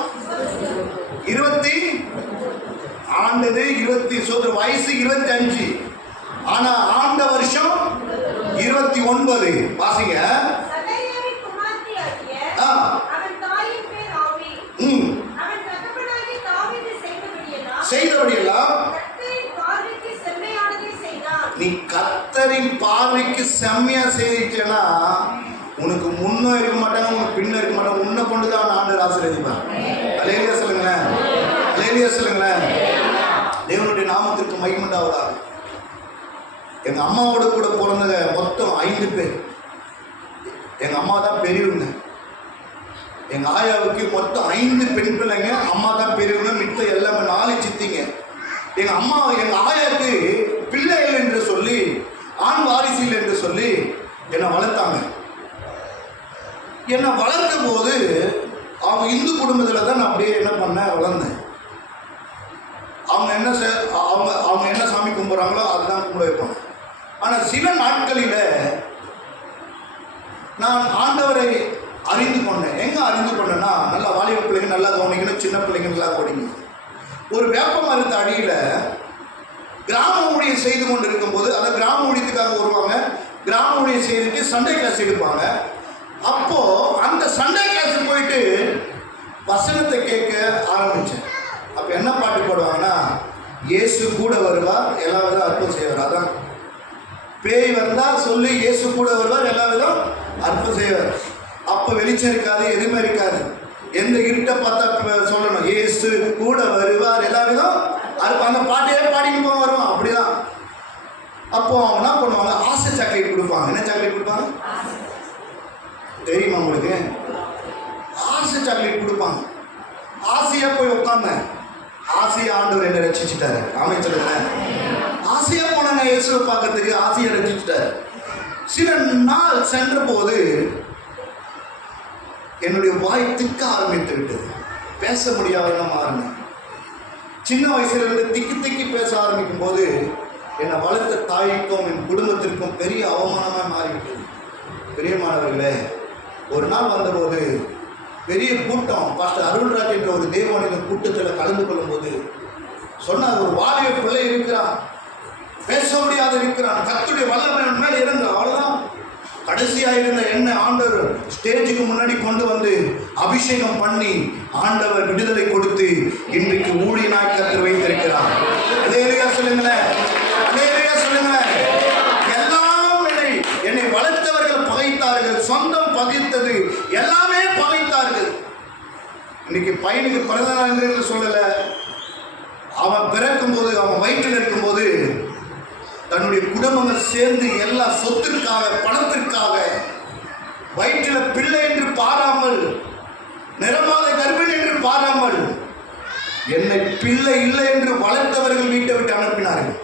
20 ஆண்டது 20 வயசு 25. ஆனா ஆண்ட வருஷம் 29. வாசிங்க. செய்தபடியெல்லாம் நீ கர்த்தரின் பார்வைக்கு செம்மையா செய்திட்டேன்னா உனக்கு முன்னும் இருக்க மாட்டாங்க, உனக்கு பின்னும் இருக்க மாட்டாங்க. உன்னை கொண்டுதான் ஆண்டவர் ஆசீர்வதிப்பார். அல்லேலூயா சொல்லுங்களேன், அல்லேலூயா சொல்லுங்களேன். தேவனுடைய நாமத்திற்கு மகிமை உண்டாவதாக. எங்க அம்மாவோட கூட பிறந்தது மொத்தம் 5 பேர். எங்க அம்மா தான் பெரியவங்க. எங்க ஆயாவுக்கு மொத்தம் 5 பெண் பிள்ளைங்க. அம்மா தான் பெரியவங்க, மித்த எல்லாமே 4 சித்திங்க. எங்க அம்மா எங்க ஆயாக்கு பிள்ளைகள் என்று சொல்லி, ஆண் வாரிசில் என்று சொல்லி என்னை வளர்த்தாங்க. என்னை வளர்த்த போது அவங்க இந்து குடும்பத்தில் தான் நான் அப்படியே என்ன பண்ணேன், வளர்ந்தேன். அவங்க என்ன சாமி கும்பிட்றாங்களோ அதுதான் கும்பிட வைப்பாங்க. ஆனால் சில நாட்களில் நான் ஆண்டவரை அறிந்து கொண்டேன். எங்க அறிந்து கொண்டேன்னா, நல்லா வாலிப பிள்ளைங்க நல்லா கவனிக்கணும், சின்ன பிள்ளைங்க நல்லா கவனிங்க. ஒரு வேப்ப மரத்து அடியில் கிராம ஊழியம் செய்து கொண்டு இருக்கும்போது, அதை கிராம ஊழியத்துக்காக வருவாங்க, கிராம ஊழியம் செய்துட்டு சண்டே கிளாஸ் எடுப்பாங்க. அப்போ அந்த சண்டே கிளாஸ் போயிட்டு வசனத்தை கேட்க ஆரம்பிச்சேன். அப்ப என்ன பாட்டு பாடுவாங்கன்னா, இயேசு கூட வருவார் எல்லா விதம் அற்புதம் செய்வார். அதான் பேய் வந்தா சொல்லி இயேசு கூட வருவார் எல்லா விதம் அற்புதம் செய்வார். அப்ப வெளிச்சம் இருக்காது, எதுவுமே இருக்காது. எந்த இருட்ட பார்த்தா சொல்லணும், இயேசு கூட வருவார் எல்லா விதம் அற்புதம். அந்த பாட்டையே பாடிட்டு போக வருவான். அப்படிதான். அப்போ அவங்க என்ன பண்ணுவாங்க, ஆசை சாக்லேட் கொடுப்பாங்க. என்ன சாக்லேட் கொடுப்பாங்க தெரியுமா உங்களுக்கு? ஆசை சாக்லேட் கொடுப்பாங்க. ஆசையா போய் உட்கார்ந்த, ஆசையா ஆண்டவர் என்ன ரட்சிச்சுட்டாரு. அமைச்சருங்க ஆசையா போனாங்க இயேசுவை பார்க்கறதுக்கு, ஆசையா ரட்சிச்சுட்டாரு. சில நாள் சென்ற போது என்னுடைய வாய் திக்க ஆரம்பித்து விட்டது. பேச முடியாத மாறினேன். சின்ன வயசுல இருந்து திக்கி பேச ஆரம்பிக்கும் போது என்னை வளர்த்த தாய்க்கும் என் குடும்பத்திற்கும் பெரிய அவமானமாக மாறிவிட்டது. பிரியமானவர்களே, ஒரு நாள் வந்தபோது பெரிய கூட்டம், பாஸ்டர் அருள்ராஜ் என்ற ஒரு தேவனின் கூட்டத்தில் கலந்து கொள்ளும் போது சொன்னார், ஒரு வாலிப பிள்ளை இருக்கிறான், பேச முடியாது இருக்கிறான், கர்த்தருடைய வல்லமை மேல இறங்கு. அவ்வளவுதான். கடைசியா இருந்த என்ன ஆண்டவர் ஸ்டேஜுக்கு முன்னாடி கொண்டு வந்து அபிஷேகம் பண்ணி ஆண்டவர் விடுதலை கொடுத்து இன்றைக்கு ஊழியனாய் கர்த்தர் வைத்திருக்கிறார். அல்லேலூயா சொல்லுங்களேன், அல்லேலூயா சொல்லுங்களேன். எல்லாம் என்னை வளர்த்தவர்கள் பகைத்தார்கள், சொந்தம் பகைத்தது, எல்லாமே பகைத்தார்கள். இன்னைக்கு பையனுக்கு பிறந்த நாள் என்று சொல்லல, அவன் பிறக்கும் போது, அவன் வயிற்றில் இருக்கும்போது தன்னுடைய குடும்பங்கள் சேர்ந்து எல்லா சொத்திற்காக, பணத்திற்காக, வயிற்றில் பிள்ளை என்று பாராமல், நிறமாத கர்ப்பிணி என்று பாராமல், என்னை பிள்ளை இல்லை என்று வளர்த்தவர்கள் வீட்டை விட்டு அனுப்பினார்கள்.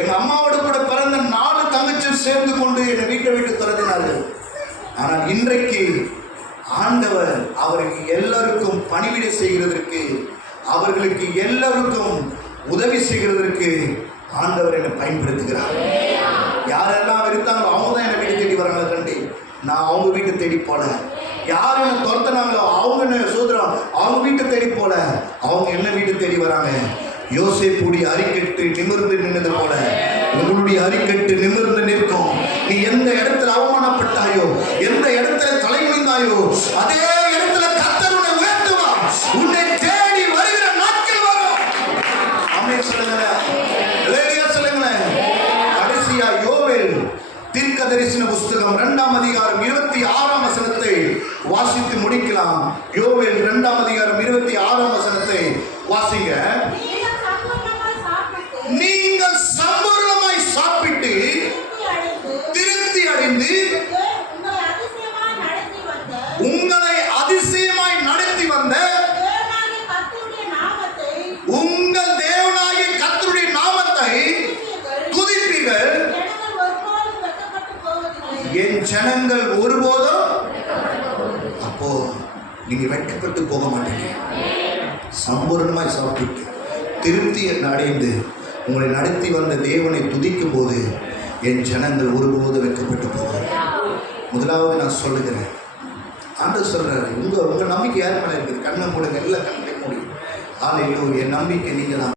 எங்க அம்மாவோட கூட பிறந்த 4 தங்கச்சியும் சேர்ந்து கொண்டு என்னை வீட்டை விட்டு துரத்தினார்கள். ஆனால் இன்றைக்கு ஆண்டவர் அவருக்கு எல்லாருக்கும் பணிவிடை செய்கிறதற்கு, அவர்களுக்கு எல்லாருக்கும் உதவி செய்கிறதற்கு ஆண்டவர் என்னை பயன்படுத்துகிறார். யாரெல்லாம் இருந்தாங்களோ அவங்க தான் என்னை வீட்டு தேடி வராங்களே கண்டி, நான் அவங்க வீட்டை தேடி போல. யார் என்ன துரத்தினாங்களோ அவங்க என்ன சோதரம் அவங்க வீட்டை தேடி போல, அவங்க என்ன வீட்டை தேடி வராங்க. யோசேப்புடைய அரிக்கட்டு நிமிர்ந்து நின்னது போல உங்களுடைய அரிக்கட்டு நிமிர்ந்து நிற்கும். நீ எந்த இடத்துல அவமானப்பட்டாயோ, எந்த இடத்துல தலைமுடிந்தாயோ, அதே இடத்துல கர்த்தர் உன்னை உயர்த்துவார். உன்னை தேடி வருகிற நாட்கள் வரும். ஆமென் சொல்லுங்களேன், அல்லேலூயா சொல்லுங்களேன். கடைசியா யோவேல் தீர்க்கதரிசன புஸ்தகம் 2ஆம் அதிகாரம் 26ஆம் வசனத்தை வாசித்து முடிக்கலாம். யோவேல் 2ஆம் அதிகாரம் 26ஆம் வசனத்தை வாசிங்க. நீங்கள் சம்பூர்ணமாய் சாப்பிட்டு திருப்தி அடைந்து உங்களை அதிசயமாய் நடத்தி வந்த உங்கள் தேவனாகிய கர்த்தருடைய நாமத்தை துதிப்பீர்கள். என் ஜனங்கள் ஒருபோதும், அப்போ நீங்க வெட்கப்பட்டு போக மாட்டீங்க. சம்பூர்ணமாய் சாப்பிட்டு திருப்தி அடைந்து உங்களை நடத்தி வந்த தேவனை துதிக்கும் போது என் ஜனங்கள் ஒருபோது வெட்கப்பட்டு போவார். முதலாவது நான் சொல்லுகிறேன், ஆண்டவர் சொல்றாரு, உங்க நம்பிக்கை யார் மேல இருக்குது? கண்ணை மூடுங்க, எல்லாம் கண்ணை மூடி. ஆலையோ என் நம்பிக்கை நீங்க தான்.